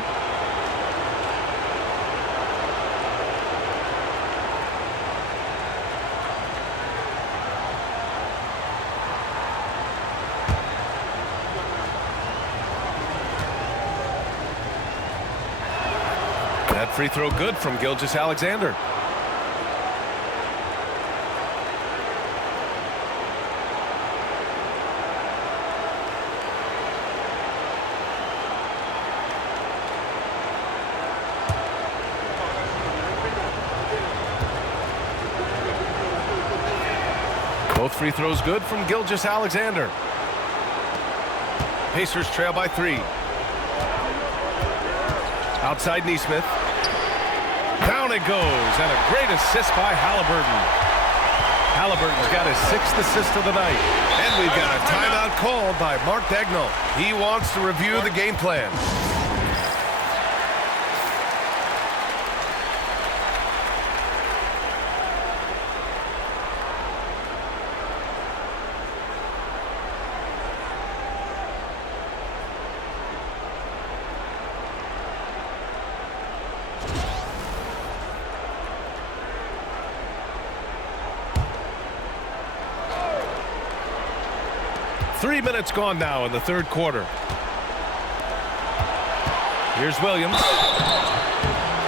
That free throw good from Gilgeous-Alexander. Both free throws good from Gilgeous-Alexander. Pacers trail by 3. Outside Neesmith. Down it goes, and a great assist by Haliburton. Haliburton's got his 6th assist of the night. And we've got a timeout called by Mark Daigneault. He wants to review the game plan. 3 minutes gone now in the third quarter. Here's Williams.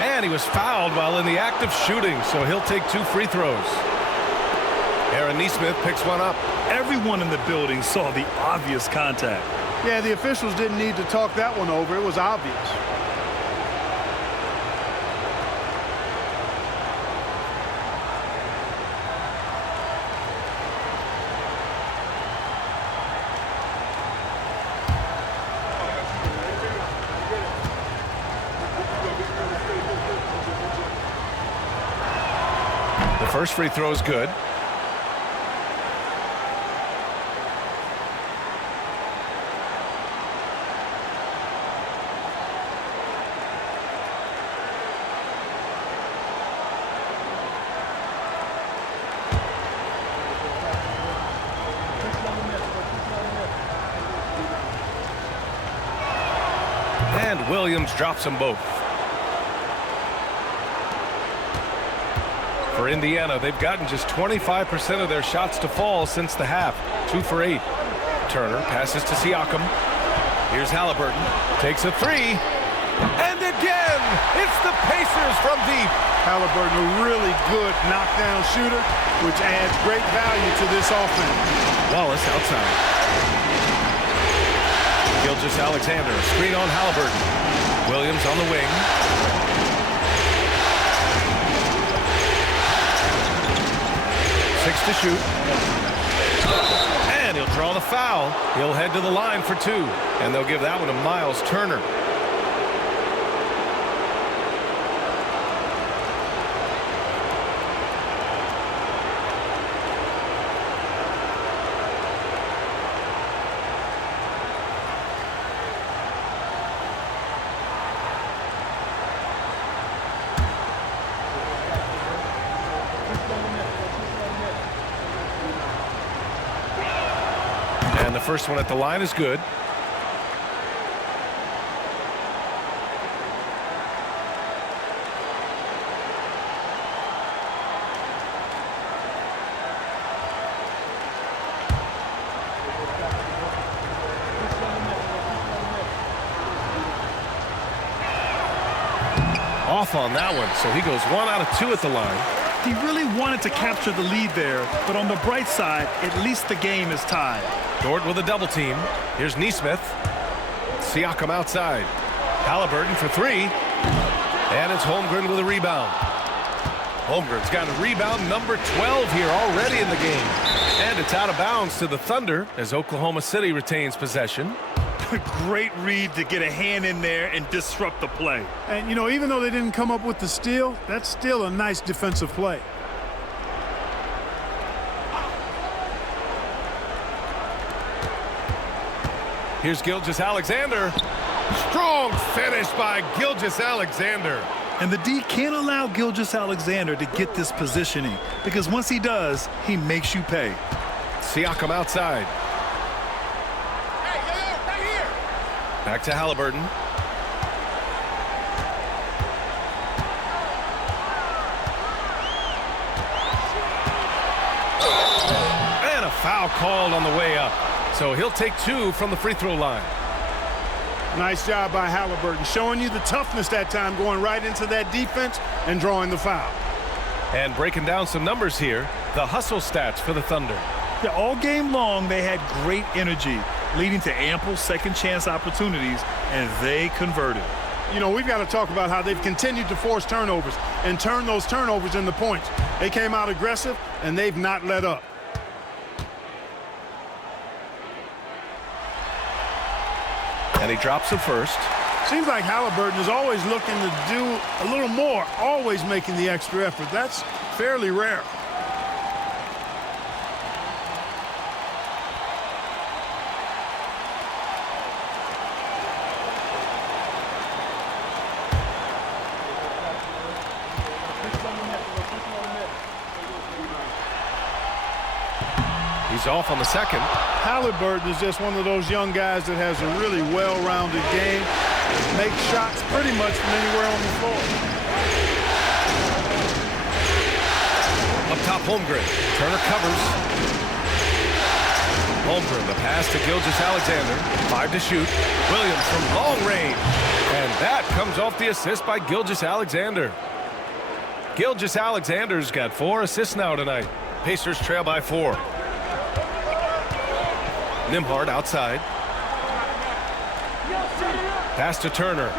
And he was fouled while in the act of shooting, so he'll take 2 free throws. Aaron Nesmith picks one up. Everyone in the building saw the obvious contact. Yeah, the officials didn't need to talk that one over. It was obvious. The first free throw is good. And Williams drops them both. For Indiana, they've gotten just 25% of their shots to fall since the half. 2 for 8. Turner passes to Siakam. Here's Haliburton. Takes a 3. And again, it's the Pacers from deep. Haliburton, a really good knockdown shooter, which adds great value to this offense. Wallace outside. Gilgeous-Alexander, screen on Haliburton. Williams on the wing. Six to shoot. And he'll draw the foul. He'll head to the line for 2. And they'll give that one to Miles Turner. And the first one at the line is good. Off on that one, so he goes 1 out of 2 at the line. He really wanted to capture the lead there, but on the bright side, at least the game is tied. Dort with a double team. Here's Nesmith. Siakam outside. Haliburton for 3. And it's Holmgren with a rebound. Holmgren's got a rebound number 12 here already in the game. And it's out of bounds to the Thunder as Oklahoma City retains possession. Great read to get a hand in there and disrupt the play. And, you know, even though they didn't come up with the steal, that's still a nice defensive play. Here's Gilgeous-Alexander. Strong finish by Gilgeous-Alexander. And the D can't allow Gilgeous-Alexander to get this positioning, because once he does, he makes you pay. Siakam outside. Back to Haliburton. And a foul called on the way up. So he'll take 2 from the free throw line. Nice job by Haliburton, showing you the toughness that time, going right into that defense and drawing the foul. And breaking down some numbers here, the hustle stats for the Thunder. Yeah, all game long, they had great energy, leading to ample second chance opportunities, and they converted. You know, we've got to talk about how they've continued to force turnovers and turn those turnovers into points. They came out aggressive, and they've not let up. And he drops the first. Seems like Haliburton is always looking to do a little more, always making the extra effort. That's fairly rare. He's off on the second. Haliburton is just one of those young guys that has a really well-rounded game. Makes shots pretty much from anywhere on the floor. Up top, Holmgren. Turner covers. Holmgren, the pass to 𝙤𝙤𝙪. 5 to shoot. Williams from long range. And that comes off the assist by 𝙤𝙤𝙪. 𝙤𝙤𝙪's got 4 assists now tonight. Pacers trail by 4. Nembhard outside. Pass to Turner.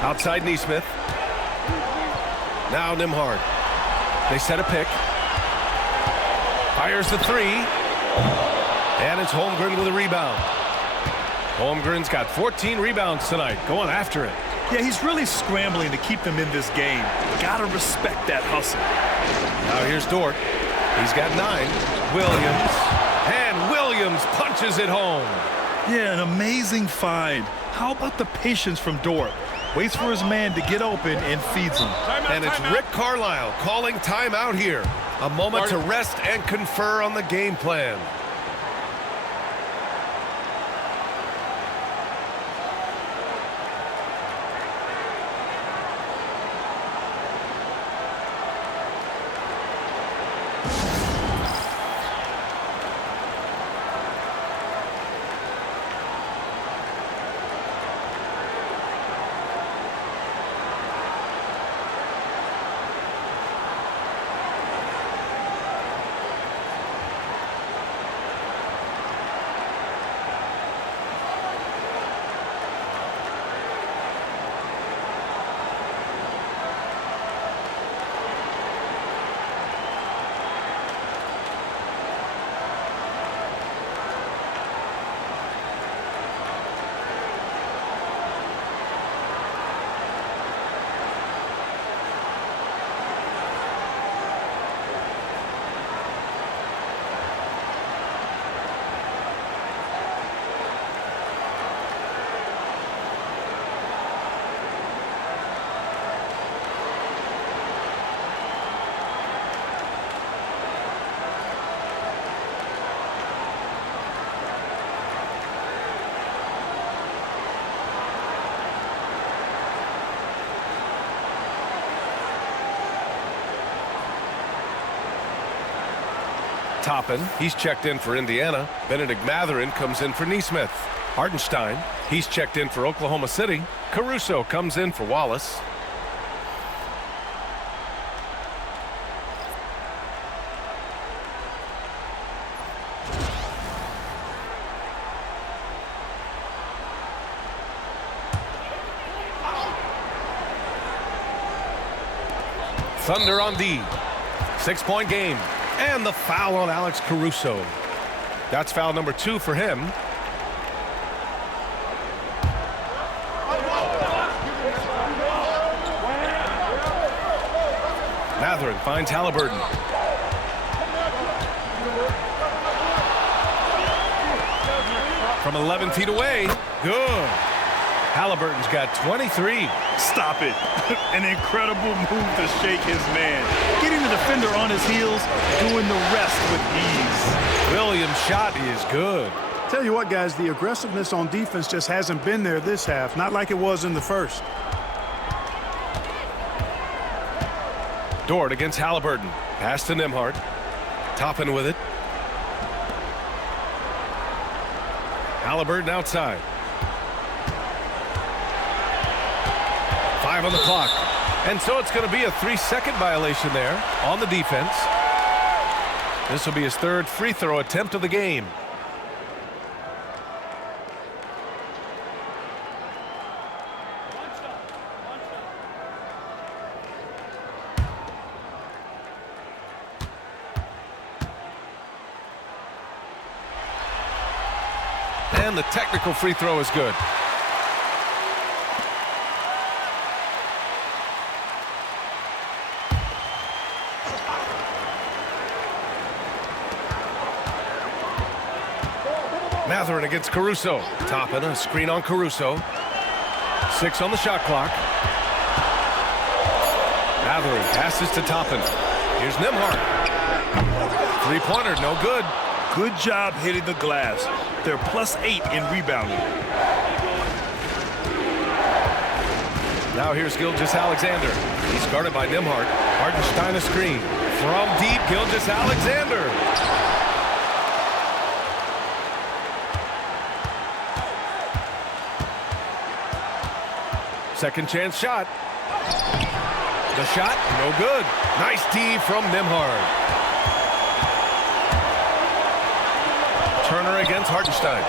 Outside Nesmith. Now Nembhard. They set a pick. Fires the 3. And it's Holmgren with a rebound. Holmgren's got 14 rebounds tonight, going after it. Yeah, he's really scrambling to keep them in this game. Gotta respect that hustle. Now here's Dort. He's got 9. Williams. And Williams punches it home. Yeah, an amazing find. How about the patience from Dort? Waits for his man to get open and feeds him. And it's Rick Carlisle calling timeout here. A moment to rest and confer on the game plan. Toppin, he's checked in for Indiana. Benedict Mathurin comes in for Nesmith. Hartenstein, he's checked in for Oklahoma City. Caruso comes in for Wallace. Thunder on D. 6-point game. And the foul on Alex Caruso. That's foul number 2 for him. Mathurin finds Haliburton. From 11 feet away. Good. Haliburton's got 23. Stop it. An incredible move to shake his man. Getting the defender on his heels, doing the rest with ease. Williams' shot is good. Tell you what, guys, the aggressiveness on defense just hasn't been there this half. Not like it was in the first. Dort against Haliburton. Pass to Nembhard. Toppin with it. Haliburton outside. 5 on the clock. And so it's going to be a 3-second violation there on the defense. This will be his 3rd free throw attempt of the game. And the technical free throw is good. Mathurin against Caruso. Toppin, a screen on Caruso. 6 on the shot clock. Mathurin passes to Toppin. Here's Nembhard. 3-pointer, no good. Good job hitting the glass. They're +8 in rebounding. Now here's 𝙤𝙤𝙪'𝙡. He's guarded by Nembhard. Hartenstein a screen. From deep, 𝙤𝙤𝙪'𝙡. Second chance shot. The shot, no good. Nice D from Nembhard. Turner against Hartenstein.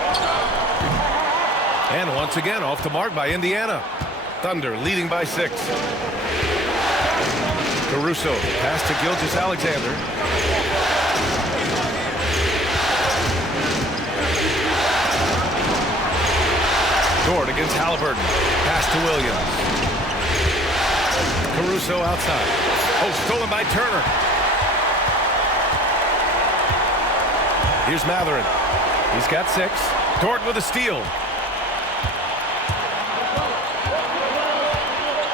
And once again, off the mark by Indiana. Thunder leading by 6. Caruso, pass to Gilgeous-Alexander. Dort against Haliburton. Pass to Williams. Caruso outside. Oh, stolen by Turner. Here's Mathurin. He's got 6. Dort with a steal.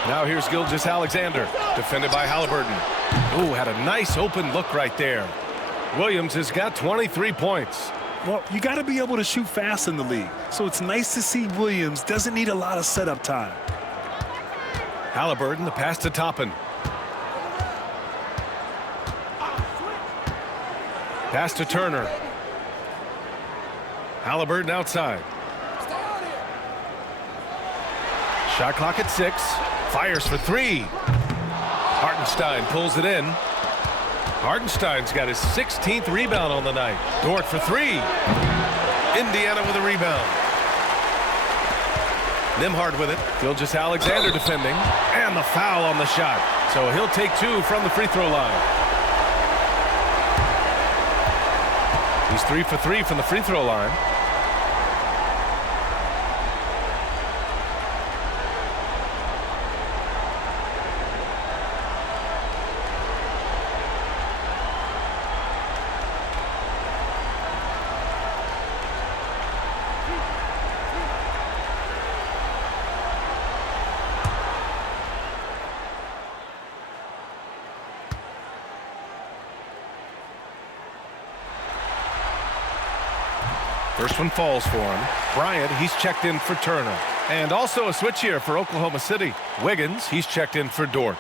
Now here's Gilgeous-Alexander, defended by Haliburton. Ooh, had a nice open look right there. Williams has got 23 points. Well, you got to be able to shoot fast in the league, so it's nice to see Williams doesn't need a lot of setup time. Haliburton, the pass to Toppin. Pass to Turner. Haliburton outside. Shot clock at 6. Fires for 3. Hartenstein pulls it in. Hartenstein's got his 16th rebound on the night. Dort for 3. Indiana with a rebound. Nembhard with it. Gilgeous-Alexander defending. And the foul on the shot. So he'll take 2 from the free throw line. He's 3 for 3 from the free throw line. First one falls for him. Bryant, he's checked in for Turner. And also a switch here for Oklahoma City. Wiggins, he's checked in for Dort.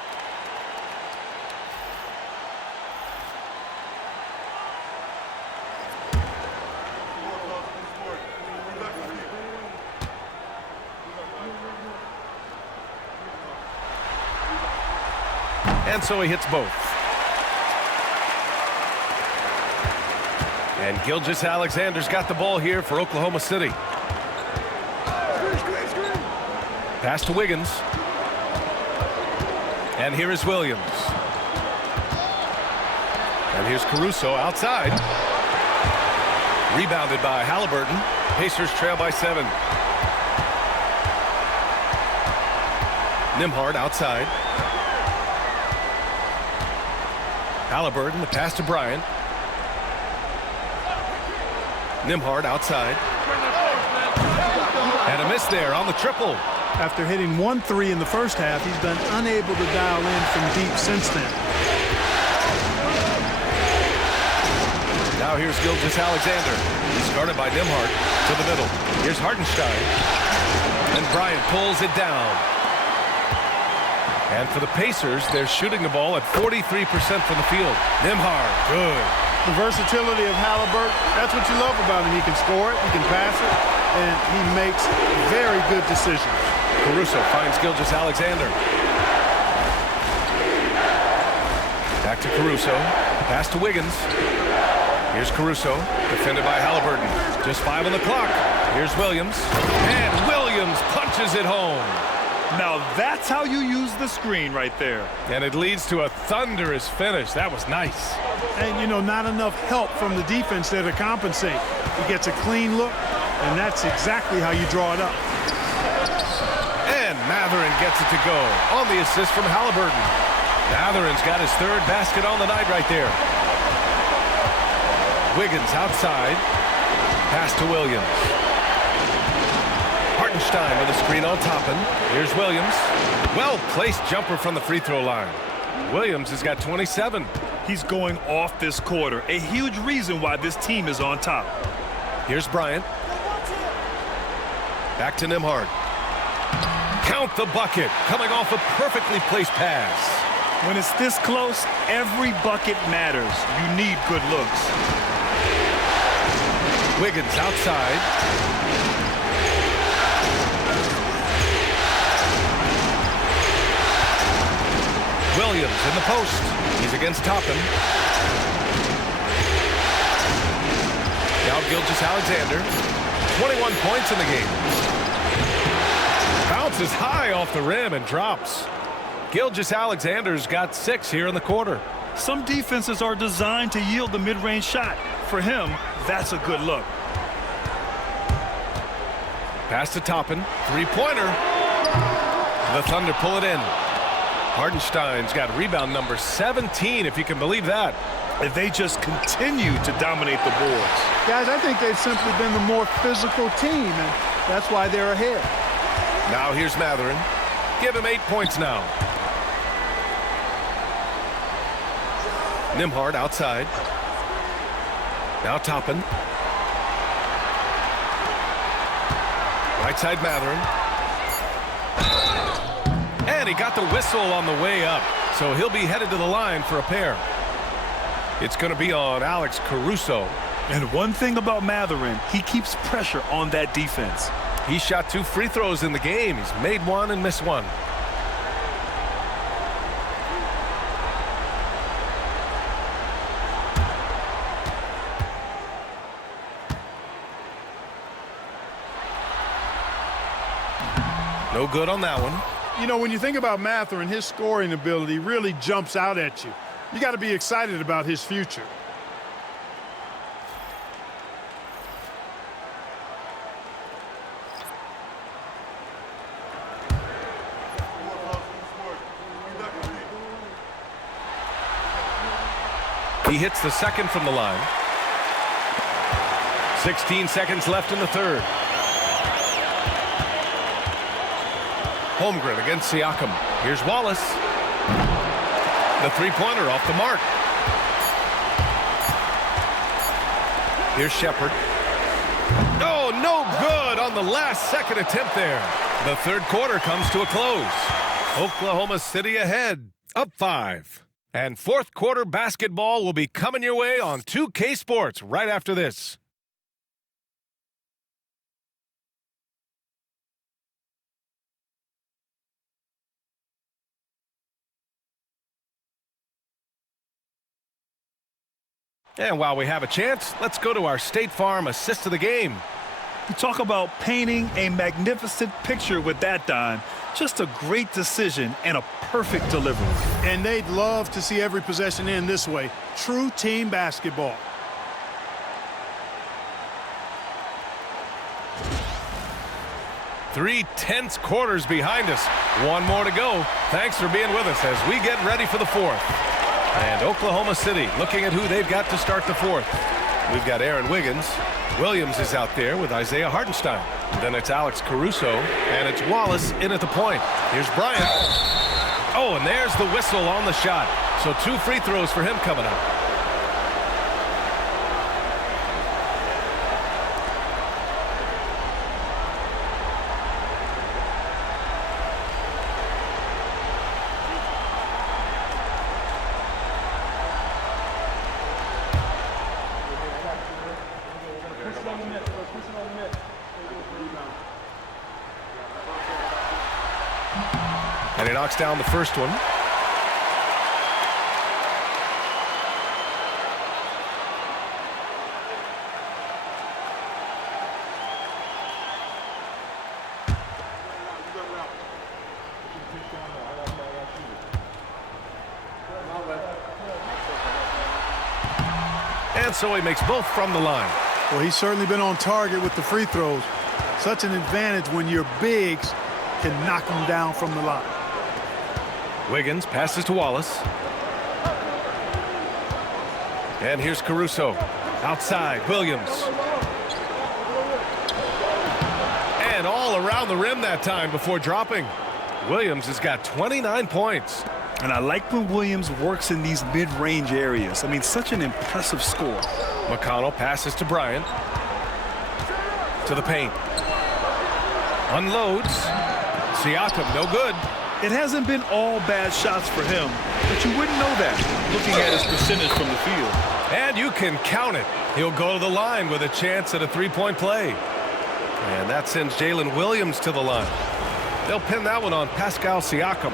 And so he hits both. And Gilgeous-Alexander's got the ball here for Oklahoma City. Pass to Wiggins. And here is Williams. And here's Caruso outside. Rebounded by Haliburton. Pacers trail by 7. Nembhard outside. Haliburton, the pass to Bryant. Nembhard outside. And a miss there on the triple. After hitting 1 3 in the first half, he's been unable to dial in from deep since then. Now here's Gilgeous-Alexander. He's guarded by Nembhard to the middle. Here's Hartenstein. And Bryant pulls it down. And for the Pacers, they're shooting the ball at 43% from the field. Nembhard, good. The versatility of Haliburton, that's what you love about him. He can score it, he can pass it, and he makes very good decisions. Caruso finds Gilgeous-Alexander. Back to Caruso. Pass to Wiggins. Here's Caruso, defended by Haliburton. Just 5 on the clock. Here's Williams. And Williams punches it home. Now that's how you use the screen right there. And it leads to a thunderous finish. That was nice. And, you know, not enough help from the defense there to compensate. He gets a clean look, and that's exactly how you draw it up. And Mathurin gets it to go on the assist from Haliburton. Mathurin's got his 3rd basket on the night right there. Wiggins outside. Pass to Williams. Hartenstein with a screen on Toppin. Here's Williams. Well-placed jumper from the free throw line. Williams has got 27. He's going off this quarter. A huge reason why this team is on top. Here's Bryant. Back to Nembhard. Count the bucket. Coming off a perfectly placed pass. When it's this close, every bucket matters. You need good looks. Wiggins outside. Williams in the post. He's against Toppin. Now 𝙤𝙤𝙪'𝙡, 21 points in the game. Bounces high off the rim and drops. 𝙤𝙤𝙪'𝙡's got 6 here in the quarter. Some defenses are designed to yield the mid-range shot. For him, that's a good look. Pass to Toppin. Three-pointer. The Thunder pull it in. Hartenstein's got rebound number 17, if you can believe that. If they just continue to dominate the boards. Guys, I think they've simply been the more physical team, and that's why they're ahead. Now here's Mathurin. Give him 8 points now. Nembhard outside. Now Toppin. Right side Mathurin. And he got the whistle on the way up, so he'll be headed to the line for a pair. It's going to be on Alex Caruso. And one thing about Mathurin, he keeps pressure on that defense. He shot 2 free throws in the game. He's made 1 and missed 1. No good on that one. You know, when you think about Mathurin, his scoring ability really jumps out at you. You got to be excited about his future. He hits the second from the line. 16 seconds left in the third. Holmgren against Siakam. Here's Wallace. The three-pointer off the mark. Here's Shepherd. Oh, no good on the last second attempt there. The third quarter comes to a close. Oklahoma City ahead, up 5. And fourth quarter basketball will be coming your way on 2K Sports right after this. And while we have a chance, let's go to our State Farm assist of the game. You talk about painting a magnificent picture with that dime. Just a great decision and a perfect delivery. And they'd love to see every possession end this way. True team basketball. Three tense quarters behind us. One more to go. Thanks for being with us as we get ready for the fourth. And Oklahoma City looking at who they've got to start the fourth. We've got Aaron Wiggins. Williams is out there with Isaiah Hartenstein. Then it's Alex Caruso, and it's Wallace in at the point. Here's Bryant. Oh, and there's the whistle on the shot. So 2 free throws for him coming up. And he knocks down the first one. And so he makes both from the line. Well, he's certainly been on target with the free throws. Such an advantage when your bigs can knock them down from the line. Wiggins passes to Wallace. And here's Caruso. Outside, Williams. And all around the rim that time before dropping. Williams has got 29 points. And I like when Williams works in these mid-range areas. I mean, such an impressive score. McConnell passes to Bryant. To the paint. Unloads. Siakam, no good. It hasn't been all bad shots for him, but you wouldn't know that looking at his percentage from the field. And you can count it. He'll go to the line with a chance at a three-point play. And that sends Jalen Williams to the line. They'll pin that one on Pascal Siakam.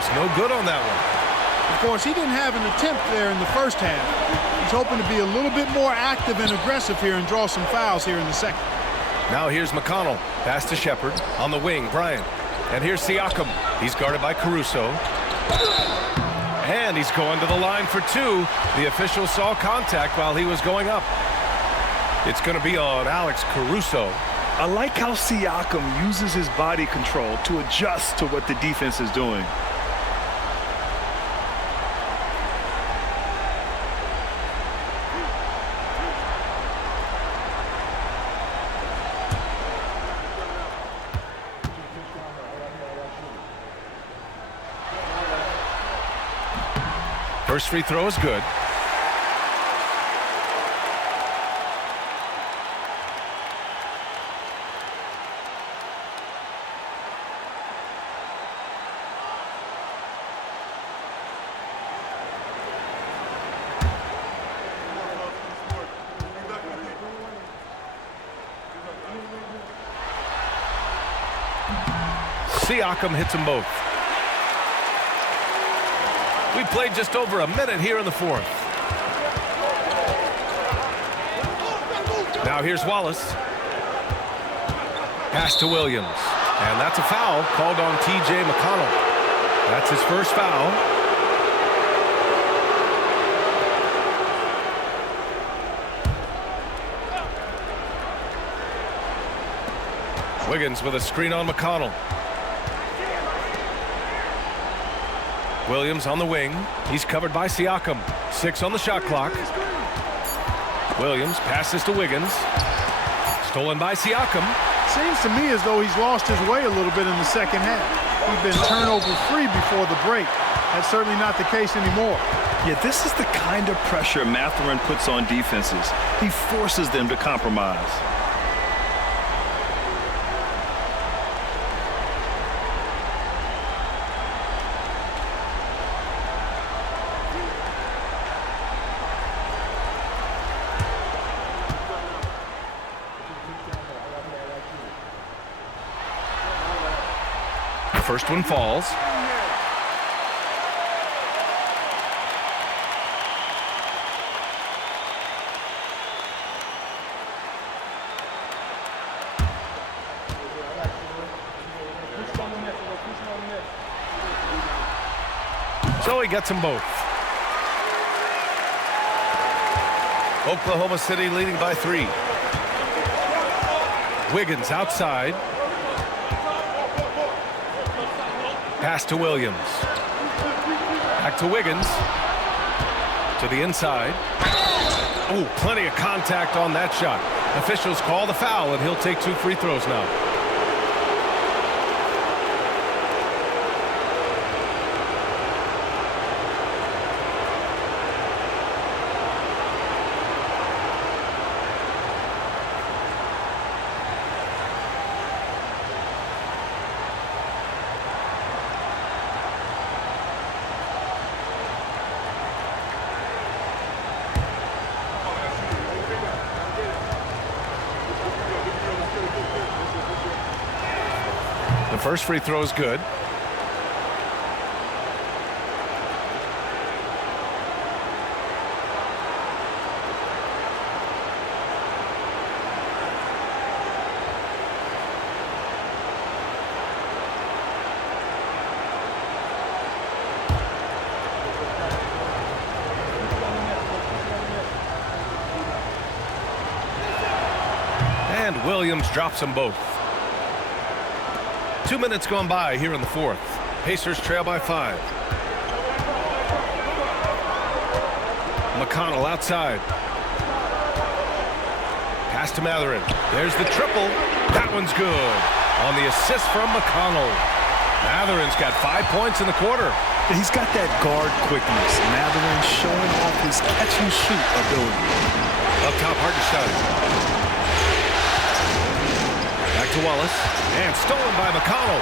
Williams, no good on that one. Of course, he didn't have an attempt there in the first half. He's hoping to be a little bit more active and aggressive here and draw some fouls here in the second. Now here's McConnell. Pass to Shepard. On the wing, Bryant. And here's Siakam. He's guarded by Caruso. And he's going to the line for two. The official saw contact while he was going up. It's going to be on Alex Caruso. I like how Siakam uses his body control to adjust to what the defense is doing. First free throw is good. Siakam hits them both. We played just over a minute here in the fourth. Now here's Wallace. Pass to Williams. And that's a foul called on T.J. McConnell. That's his first foul. Wiggins with a screen on McConnell. Williams on the wing. He's covered by Siakam. 6 on the shot clock. Williams passes to Wiggins. Stolen by Siakam. Seems to me as though he's lost his way a little bit in the second half. He'd been turnover free before the break. That's certainly not the case anymore. Yeah, this is the kind of pressure Mathurin puts on defenses. He forces them to compromise. First one falls. So he gets them both. Oklahoma City leading by 3. Wiggins outside. Pass to Williams. Back to Wiggins. To the inside. Oh, plenty of contact on that shot. Officials call the foul, and he'll take 2 free throws now. The first free throw is good. And Williams drops them both. 2 minutes gone by here in the fourth. Pacers trail by 5. McConnell outside. Pass to Mathurin. There's the triple. That one's good. On the assist from McConnell. Mathurin's got 5 points in the quarter. He's got that guard quickness. Mathurin showing off his catch-and-shoot ability. Up top, Hartenstein. Back to Wallace. And stolen by McConnell.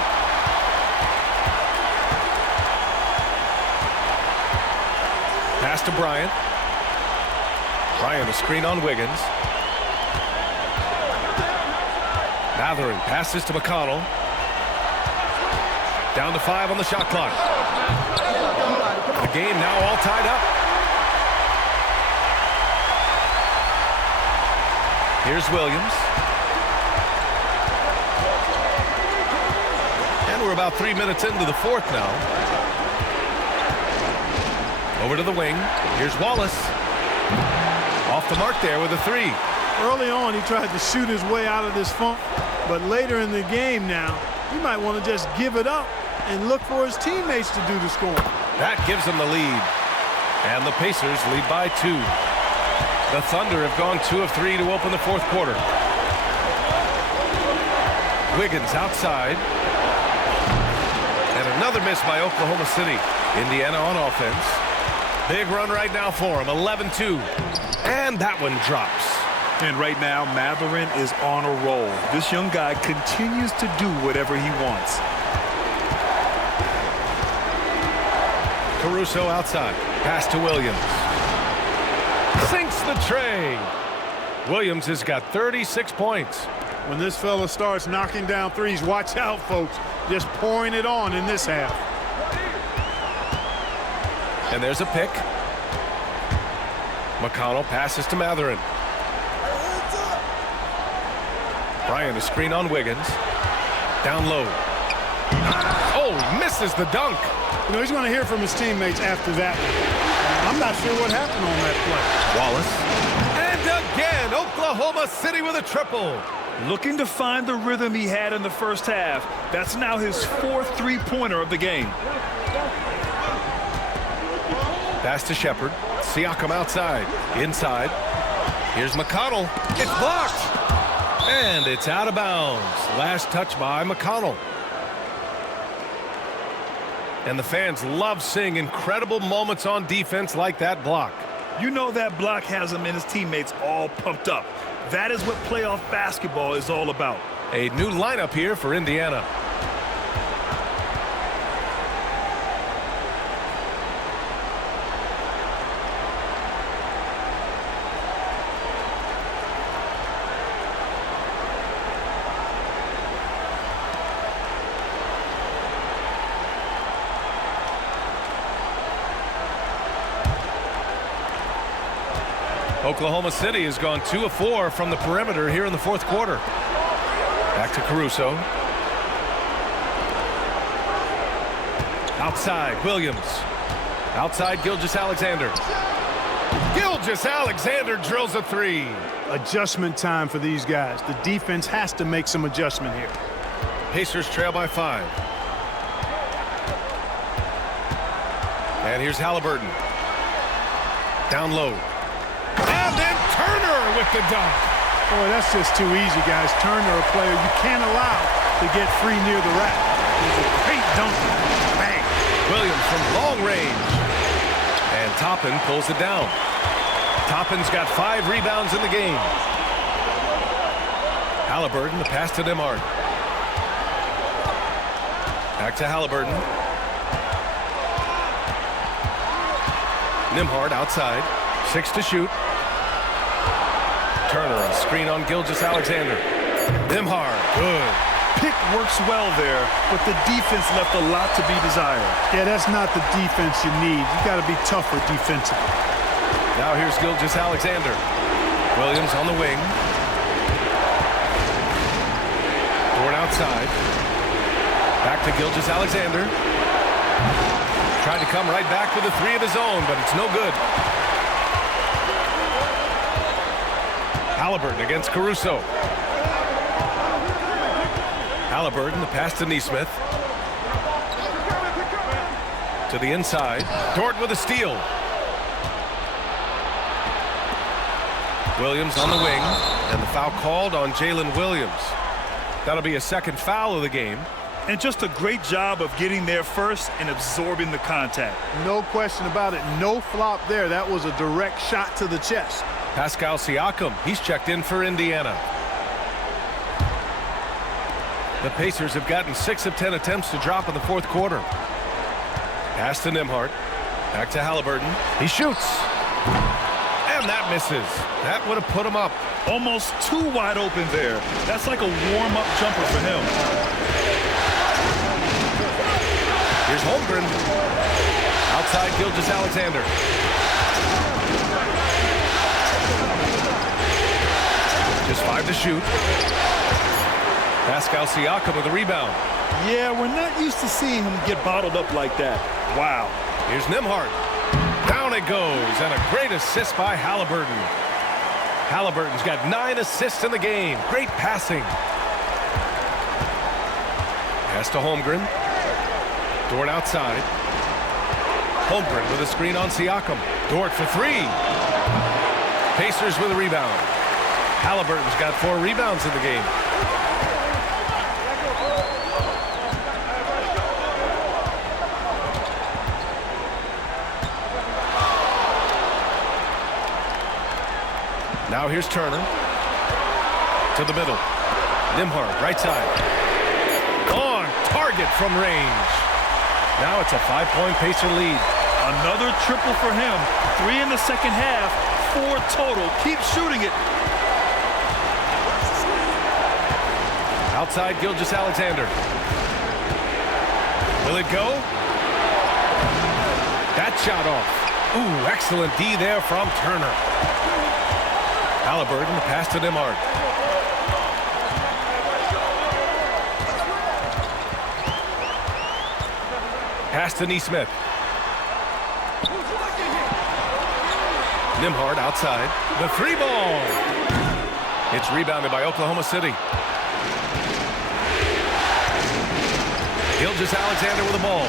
Pass to Bryant. Bryant a screen on Wiggins. Mathurin passes to McConnell. Down to 5 on the shot clock. The game now all tied up. Here's Williams. And we're about 3 minutes into the fourth now. Over to the wing. Here's Wallace. Off the mark there with a three. Early on, he tried to shoot his way out of this funk, but later in the game now, he might want to just give it up and look for his teammates to do the scoring. That gives them the lead. And the Pacers lead by 2. The Thunder have gone 2 of 3 to open the fourth quarter. Wiggins outside. And another miss by Oklahoma City. Indiana on offense. Big run right now for him, 11-2. And that one drops. And right now, Mathurin is on a roll. This young guy continues to do whatever he wants. Caruso outside. Pass to Williams. Sinks the tray. Williams has got 36 points. When this fella starts knocking down threes, watch out, folks. Just pouring it on in this half. And there's a pick. McConnell passes to Mathurin. Bryant, a screen on Wiggins. Down low. Oh, misses the dunk. You know, he's going to hear from his teammates after that one. I'm not sure what happened on that play. Wallace. And again, Oklahoma City with a triple. Looking to find the rhythm he had in the first half. That's now his 4th three-pointer of the game. Pass to Shepard. Siakam outside. Inside. Here's McConnell. It's blocked. And it's out of bounds. Last touch by McConnell. And the fans love seeing incredible moments on defense like that block. You know that block has him and his teammates all pumped up. That is what playoff basketball is all about. A new lineup here for Indiana. Oklahoma City has gone 2 of 4 from the perimeter here in the fourth quarter. Back to Caruso. Outside, Williams. Outside, Gilgeous-Alexander. Gilgeous-Alexander drills a three. Adjustment time for these guys. The defense has to make some adjustment here. Pacers trail by 5. And here's Halliburton. Down low. And then Turner with the dunk. Boy, that's just too easy, guys. Turner, a player you can't allow to get free near the rack. It was a great dunk. Bang. Williams from long range. And Toppin pulls it down. Toppin's got 5 rebounds in the game. Halliburton, the pass to Nembhard. Back to Halliburton. Nembhard outside. 6 to shoot. Turner, a screen on Gilgeous-Alexander. Nembhard, good. Pick works well there, but the defense left a lot to be desired. Yeah, that's not the defense you need. You got to be tougher defensively. Now here's Gilgeous-Alexander. Williams on the wing. Dort outside. Back to Gilgeous-Alexander. Tried to come right back with a three of his own, but it's no good. Halliburton against Caruso. Halliburton, the pass to Nesmith. To the inside. Dort with a steal. Williams on the wing. And the foul called on Jalen Williams. That'll be a second foul of the game. And just a great job of getting there first and absorbing the contact. No question about it. No flop there. That was a direct shot to the chest. Pascal Siakam, he's checked in for Indiana. The Pacers have gotten 6 of 10 attempts to drop in the fourth quarter. Pass to Nembhard. Back to Halliburton. He shoots. And that misses. That would have put him up. Almost too wide open there. That's like a warm-up jumper for him. Here's Holmgren. Outside Gilgeous-Alexander. Just 5 to shoot. Pascal Siakam with the rebound. Yeah, we're not used to seeing him get bottled up like that. Wow. Here's Nembhard. Down it goes, and a great assist by Haliburton. Haliburton's got 9 assists in the game. Great passing. Pass to Holmgren. Dort outside. Holmgren with a screen on Siakam. Dort for 3. Pacers with a rebound. Haliburton's got 4 rebounds in the game. Now here's Turner. To the middle. Nembhard, right side. On target from range. Now it's a 5-point Pacer lead. Another triple for him. 3 in the second half, 4 total. Keep shooting it. Outside Gilgeous-Alexander. Will it go? That shot off. Ooh, excellent D there from Turner. Haliburton, pass to Nembhard. Pass to Nesmith. Nembhard outside. The 3 ball. It's rebounded by Oklahoma City. Gilgeous-Alexander with the ball.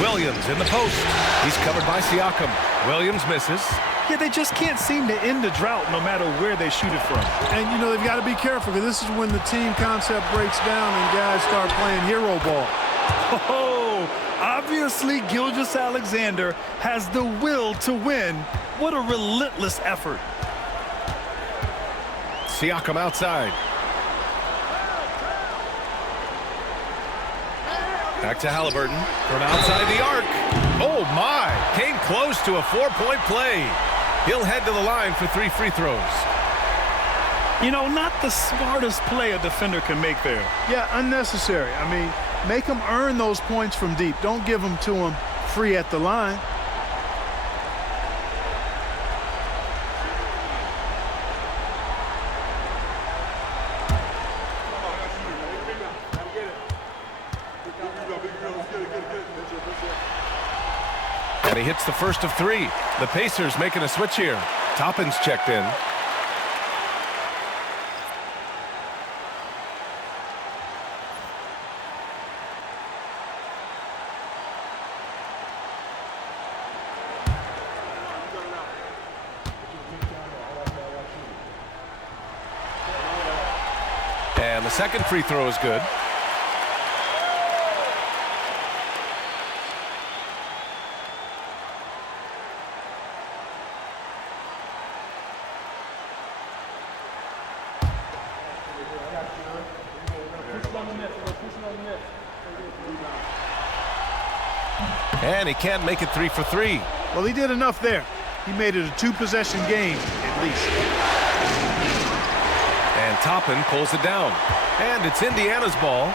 Williams in the post. He's covered by Siakam. Williams misses. Yeah, they just can't seem to end the drought no matter where they shoot it from. And, you know, they've got to be careful because this is when the team concept breaks down and guys start playing hero ball. Oh, obviously Gilgeous-Alexander has the will to win. What a relentless effort. Siakam outside. Back to Haliburton from outside the arc. Oh, my. Came close to a 4-point play. He'll head to the line for 3 free throws. You know, not the smartest play a defender can make there. Yeah, unnecessary. I mean, make them earn those points from deep. Don't give them to them free at the line. And he hits the first of 3. The Pacers making a switch here. Toppin's checked in. And the second free throw is good. And he can't make it 3 for 3. Well, he did enough there. He made it a 2-possession game, at least. And Toppin pulls it down. And it's Indiana's ball.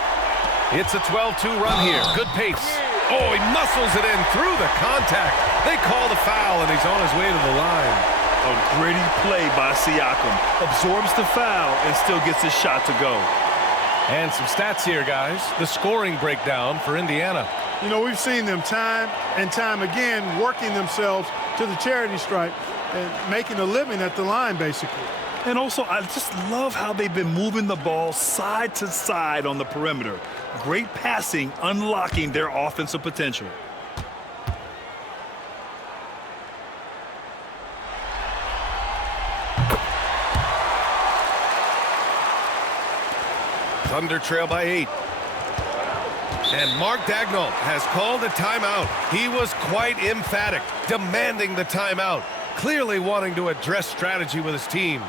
It's a 12-2 run here. Good pace. Oh, he muscles it in through the contact. They call the foul, and he's on his way to the line. A gritty play by Siakam. Absorbs the foul and still gets his shot to go. And some stats here, guys. The scoring breakdown for Indiana. You know, we've seen them time and time again working themselves to the charity stripe and making a living at the line, basically. And also, I just love how they've been moving the ball side to side on the perimeter. Great passing, unlocking their offensive potential. Thunder trail by 8. And Mark Daigneault has called a timeout. He was quite emphatic, demanding the timeout, clearly wanting to address strategy with his team.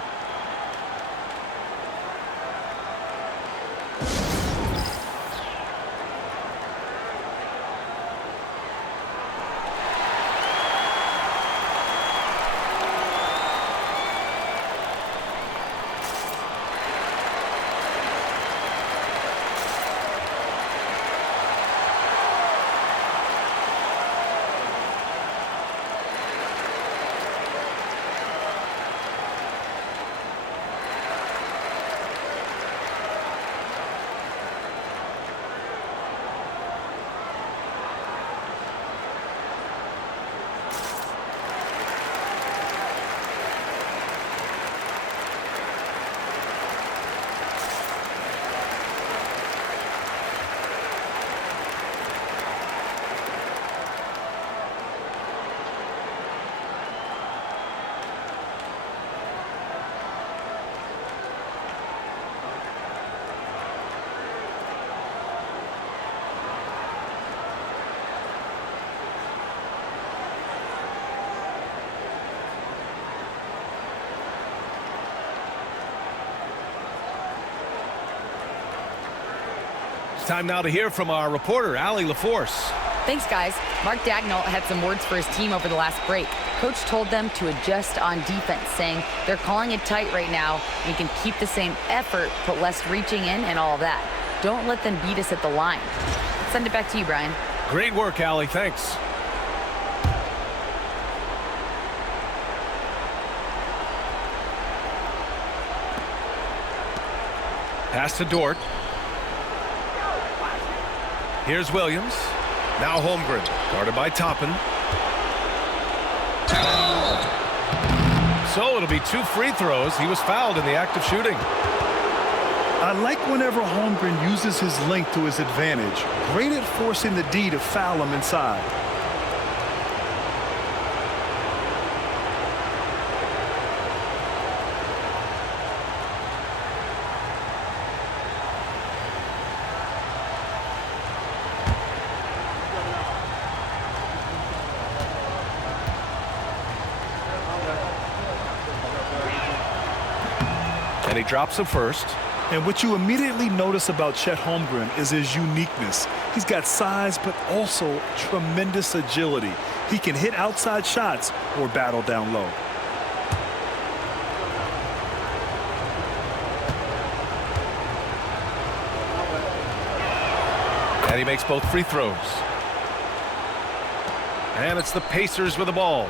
Time now to hear from our reporter, Allie LaForce. Thanks, guys. Mark Dagnall had some words for his team over the last break. Coach told them to adjust on defense, saying they're calling it tight right now. We can keep the same effort, but less reaching in and all that. Don't let them beat us at the line. Send it back to you, Brian. Great work, Allie. Thanks. Pass to Dort. Here's Williams. Now Holmgren, guarded by Toppin. So it'll be 2 free throws. He was fouled in the act of shooting. I like whenever Holmgren uses his length to his advantage. Great at forcing the D to foul him inside. And he drops the first. And what you immediately notice about Chet Holmgren is his uniqueness. He's got size, but also tremendous agility. He can hit outside shots or battle down low. And he makes both free throws. And it's the Pacers with the ball.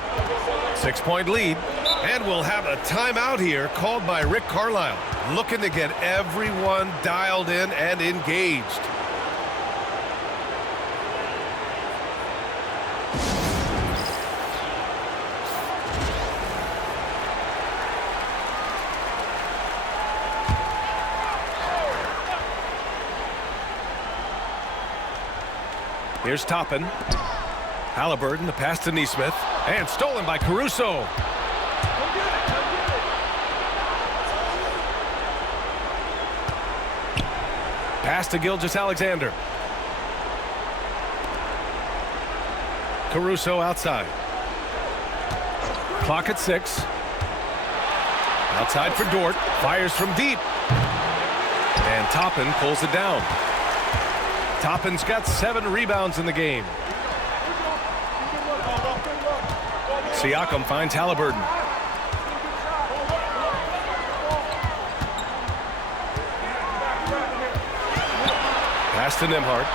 6-point lead. And we'll have a timeout here called by Rick Carlisle, looking to get everyone dialed in and engaged. Here's Toppin. Halliburton, the pass to Nesmith, and stolen by Caruso. Pass to Gilgeous-Alexander. Caruso outside. Clock at 6. Outside for Dort. Fires from deep. And Toppin pulls it down. Toppin's got 7 rebounds in the game. Siakam finds Halliburton. Pass to Nembhard.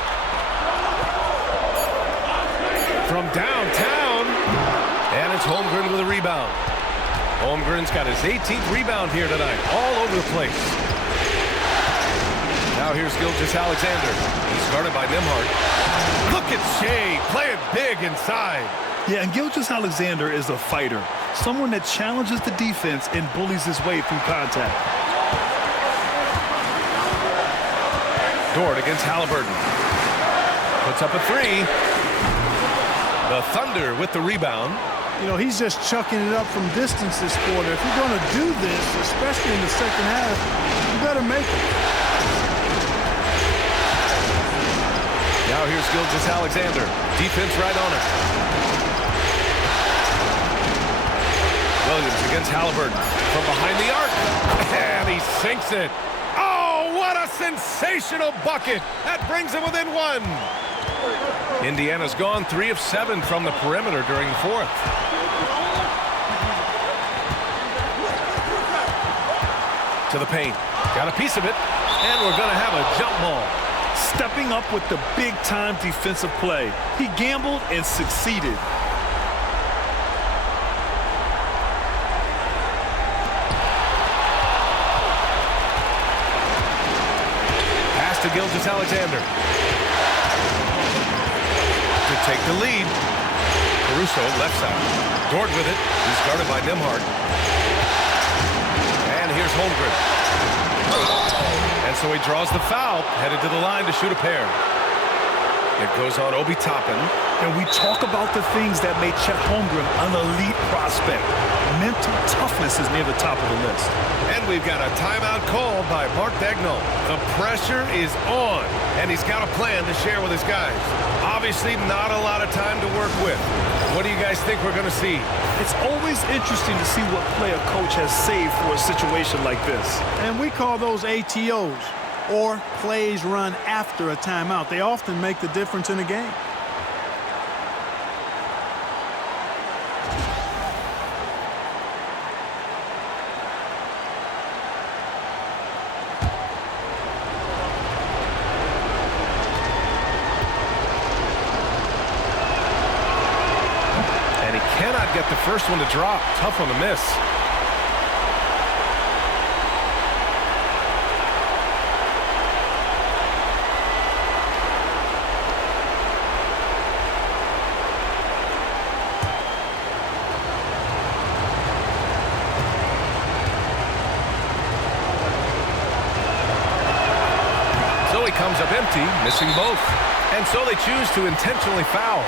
From downtown. And it's Holmgren with a rebound. Holmgren's got his 18th rebound here tonight. All over the place. Now here's Gilgeous-Alexander. He's guarded by Nembhard. Look at Shea playing big inside. Yeah, and Gilgeous-Alexander is a fighter. Someone that challenges the defense and bullies his way through contact. Dort against Halliburton. Puts up a 3. The Thunder with the rebound. You know, he's just chucking it up from distance this quarter. If you're going to do this, especially in the second half, you better make it. Now here's Gilgeous-Alexander. Defense right on it. Williams against Halliburton. From behind the arc. And he sinks it. Oh, what a sensational bucket. That brings him within 1. Indiana's gone 3 of 7 from the perimeter during the 4th. To the paint. Got a piece of it. And we're going to have a jump ball. Stepping up with the big-time defensive play. He gambled and succeeded. Pass to Gilgeous-Alexander. To take the lead. Caruso left side. Dort with it. He's guarded by Nembhard. And here's Holmgren. And so he draws the foul, headed to the line to shoot a pair. It goes on Obi Toppin. And we talk about the things that made Chet Holmgren an elite prospect. Mental toughness is near the top of the list. And we've got a timeout called by Mark Dagnall. The pressure is on, and he's got a plan to share with his guys. Obviously, not a lot of time to work with. What do you guys think we're going to see? It's always interesting to see what play a coach has saved for a situation like this. And we call those ATOs. or plays run after a timeout. They often make the difference in a game. And he cannot get the first one to drop. Tough one to miss. Comes up empty, missing both. And so they choose to intentionally foul.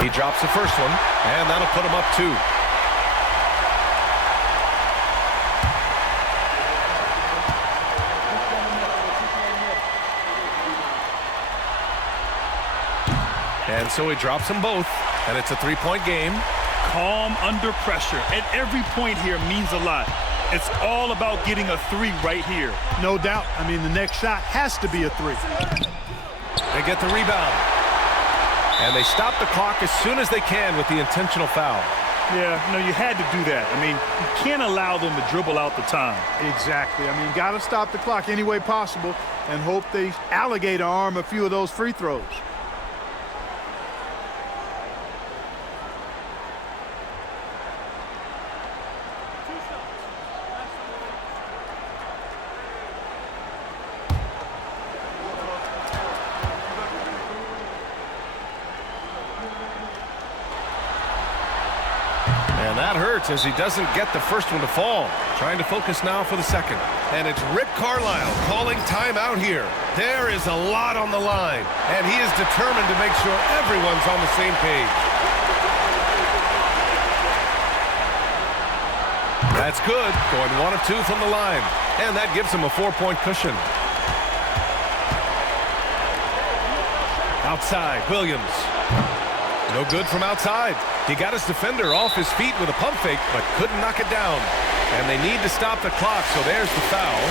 He drops the first one, and that'll put him up 2. And so he drops them both, and it's a 3-point game. Calm under pressure, and every point here means a lot. It's all about getting a 3 right here. No doubt. I mean, the next shot has to be a 3. They get the rebound. And they stop the clock as soon as they can with the intentional foul. Yeah, no, you had to do that. I mean, you can't allow them to dribble out the time. Exactly. I mean, got to stop the clock any way possible and hope they alligator arm a few of those free throws. And that hurts as he doesn't get the first one to fall. Trying to focus now for the second. And it's Rick Carlisle calling timeout here. There is a lot on the line, and he is determined to make sure everyone's on the same page. That's good, going 1 of 2 from the line. And that gives him a 4-point cushion. Outside, Williams. No good from outside. He got his defender off his feet with a pump fake, but couldn't knock it down. And they need to stop the clock, so there's the foul.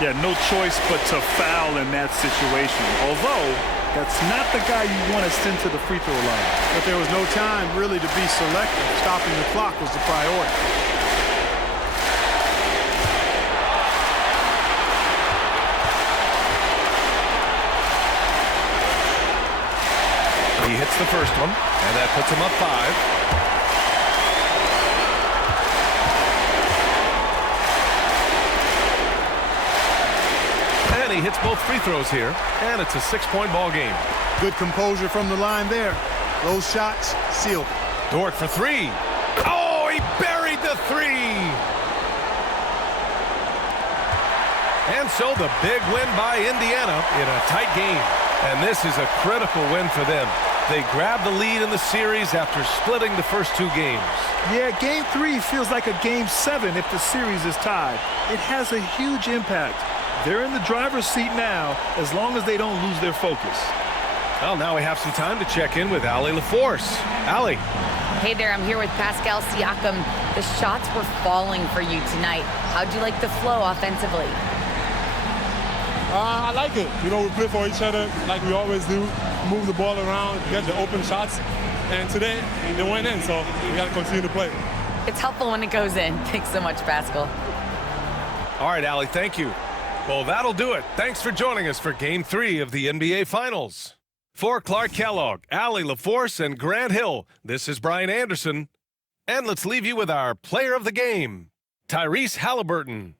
Yeah, no choice but to foul in that situation. Although, that's not the guy you want to send to the free throw line. But there was no time really to be selective. Stopping the clock was the priority. He hits the first one, and that puts him up 5. And he hits both free throws here, and it's a 6-point ball game. Good composure from the line there. Those shots sealed it. Dort for 3. Oh, he buried the 3. And so the big win by Indiana in a tight game. And this is a critical win for them. They grabbed the lead in the series after splitting the first 2 games. Yeah, Game 3 feels like a Game 7 if the series is tied. It has a huge impact. They're in the driver's seat now, as long as they don't lose their focus. Well, now we have some time to check in with Allie LaForce. Allie. Hey there, I'm here with Pascal Siakam. The shots were falling for you tonight. How'd you like the flow offensively? I like it. You know, we play for each other like we always do. Move the ball around, get the open shots. And today, they went in, so we got to continue to play. It's helpful when it goes in. Thanks so much, Pascal. All right, Allie, thank you. Well, that'll do it. Thanks for joining us for Game 3 of the NBA Finals. For Clark Kellogg, Allie LaForce, and Grant Hill, this is Brian Anderson. And let's leave you with our player of the game, Tyrese Haliburton.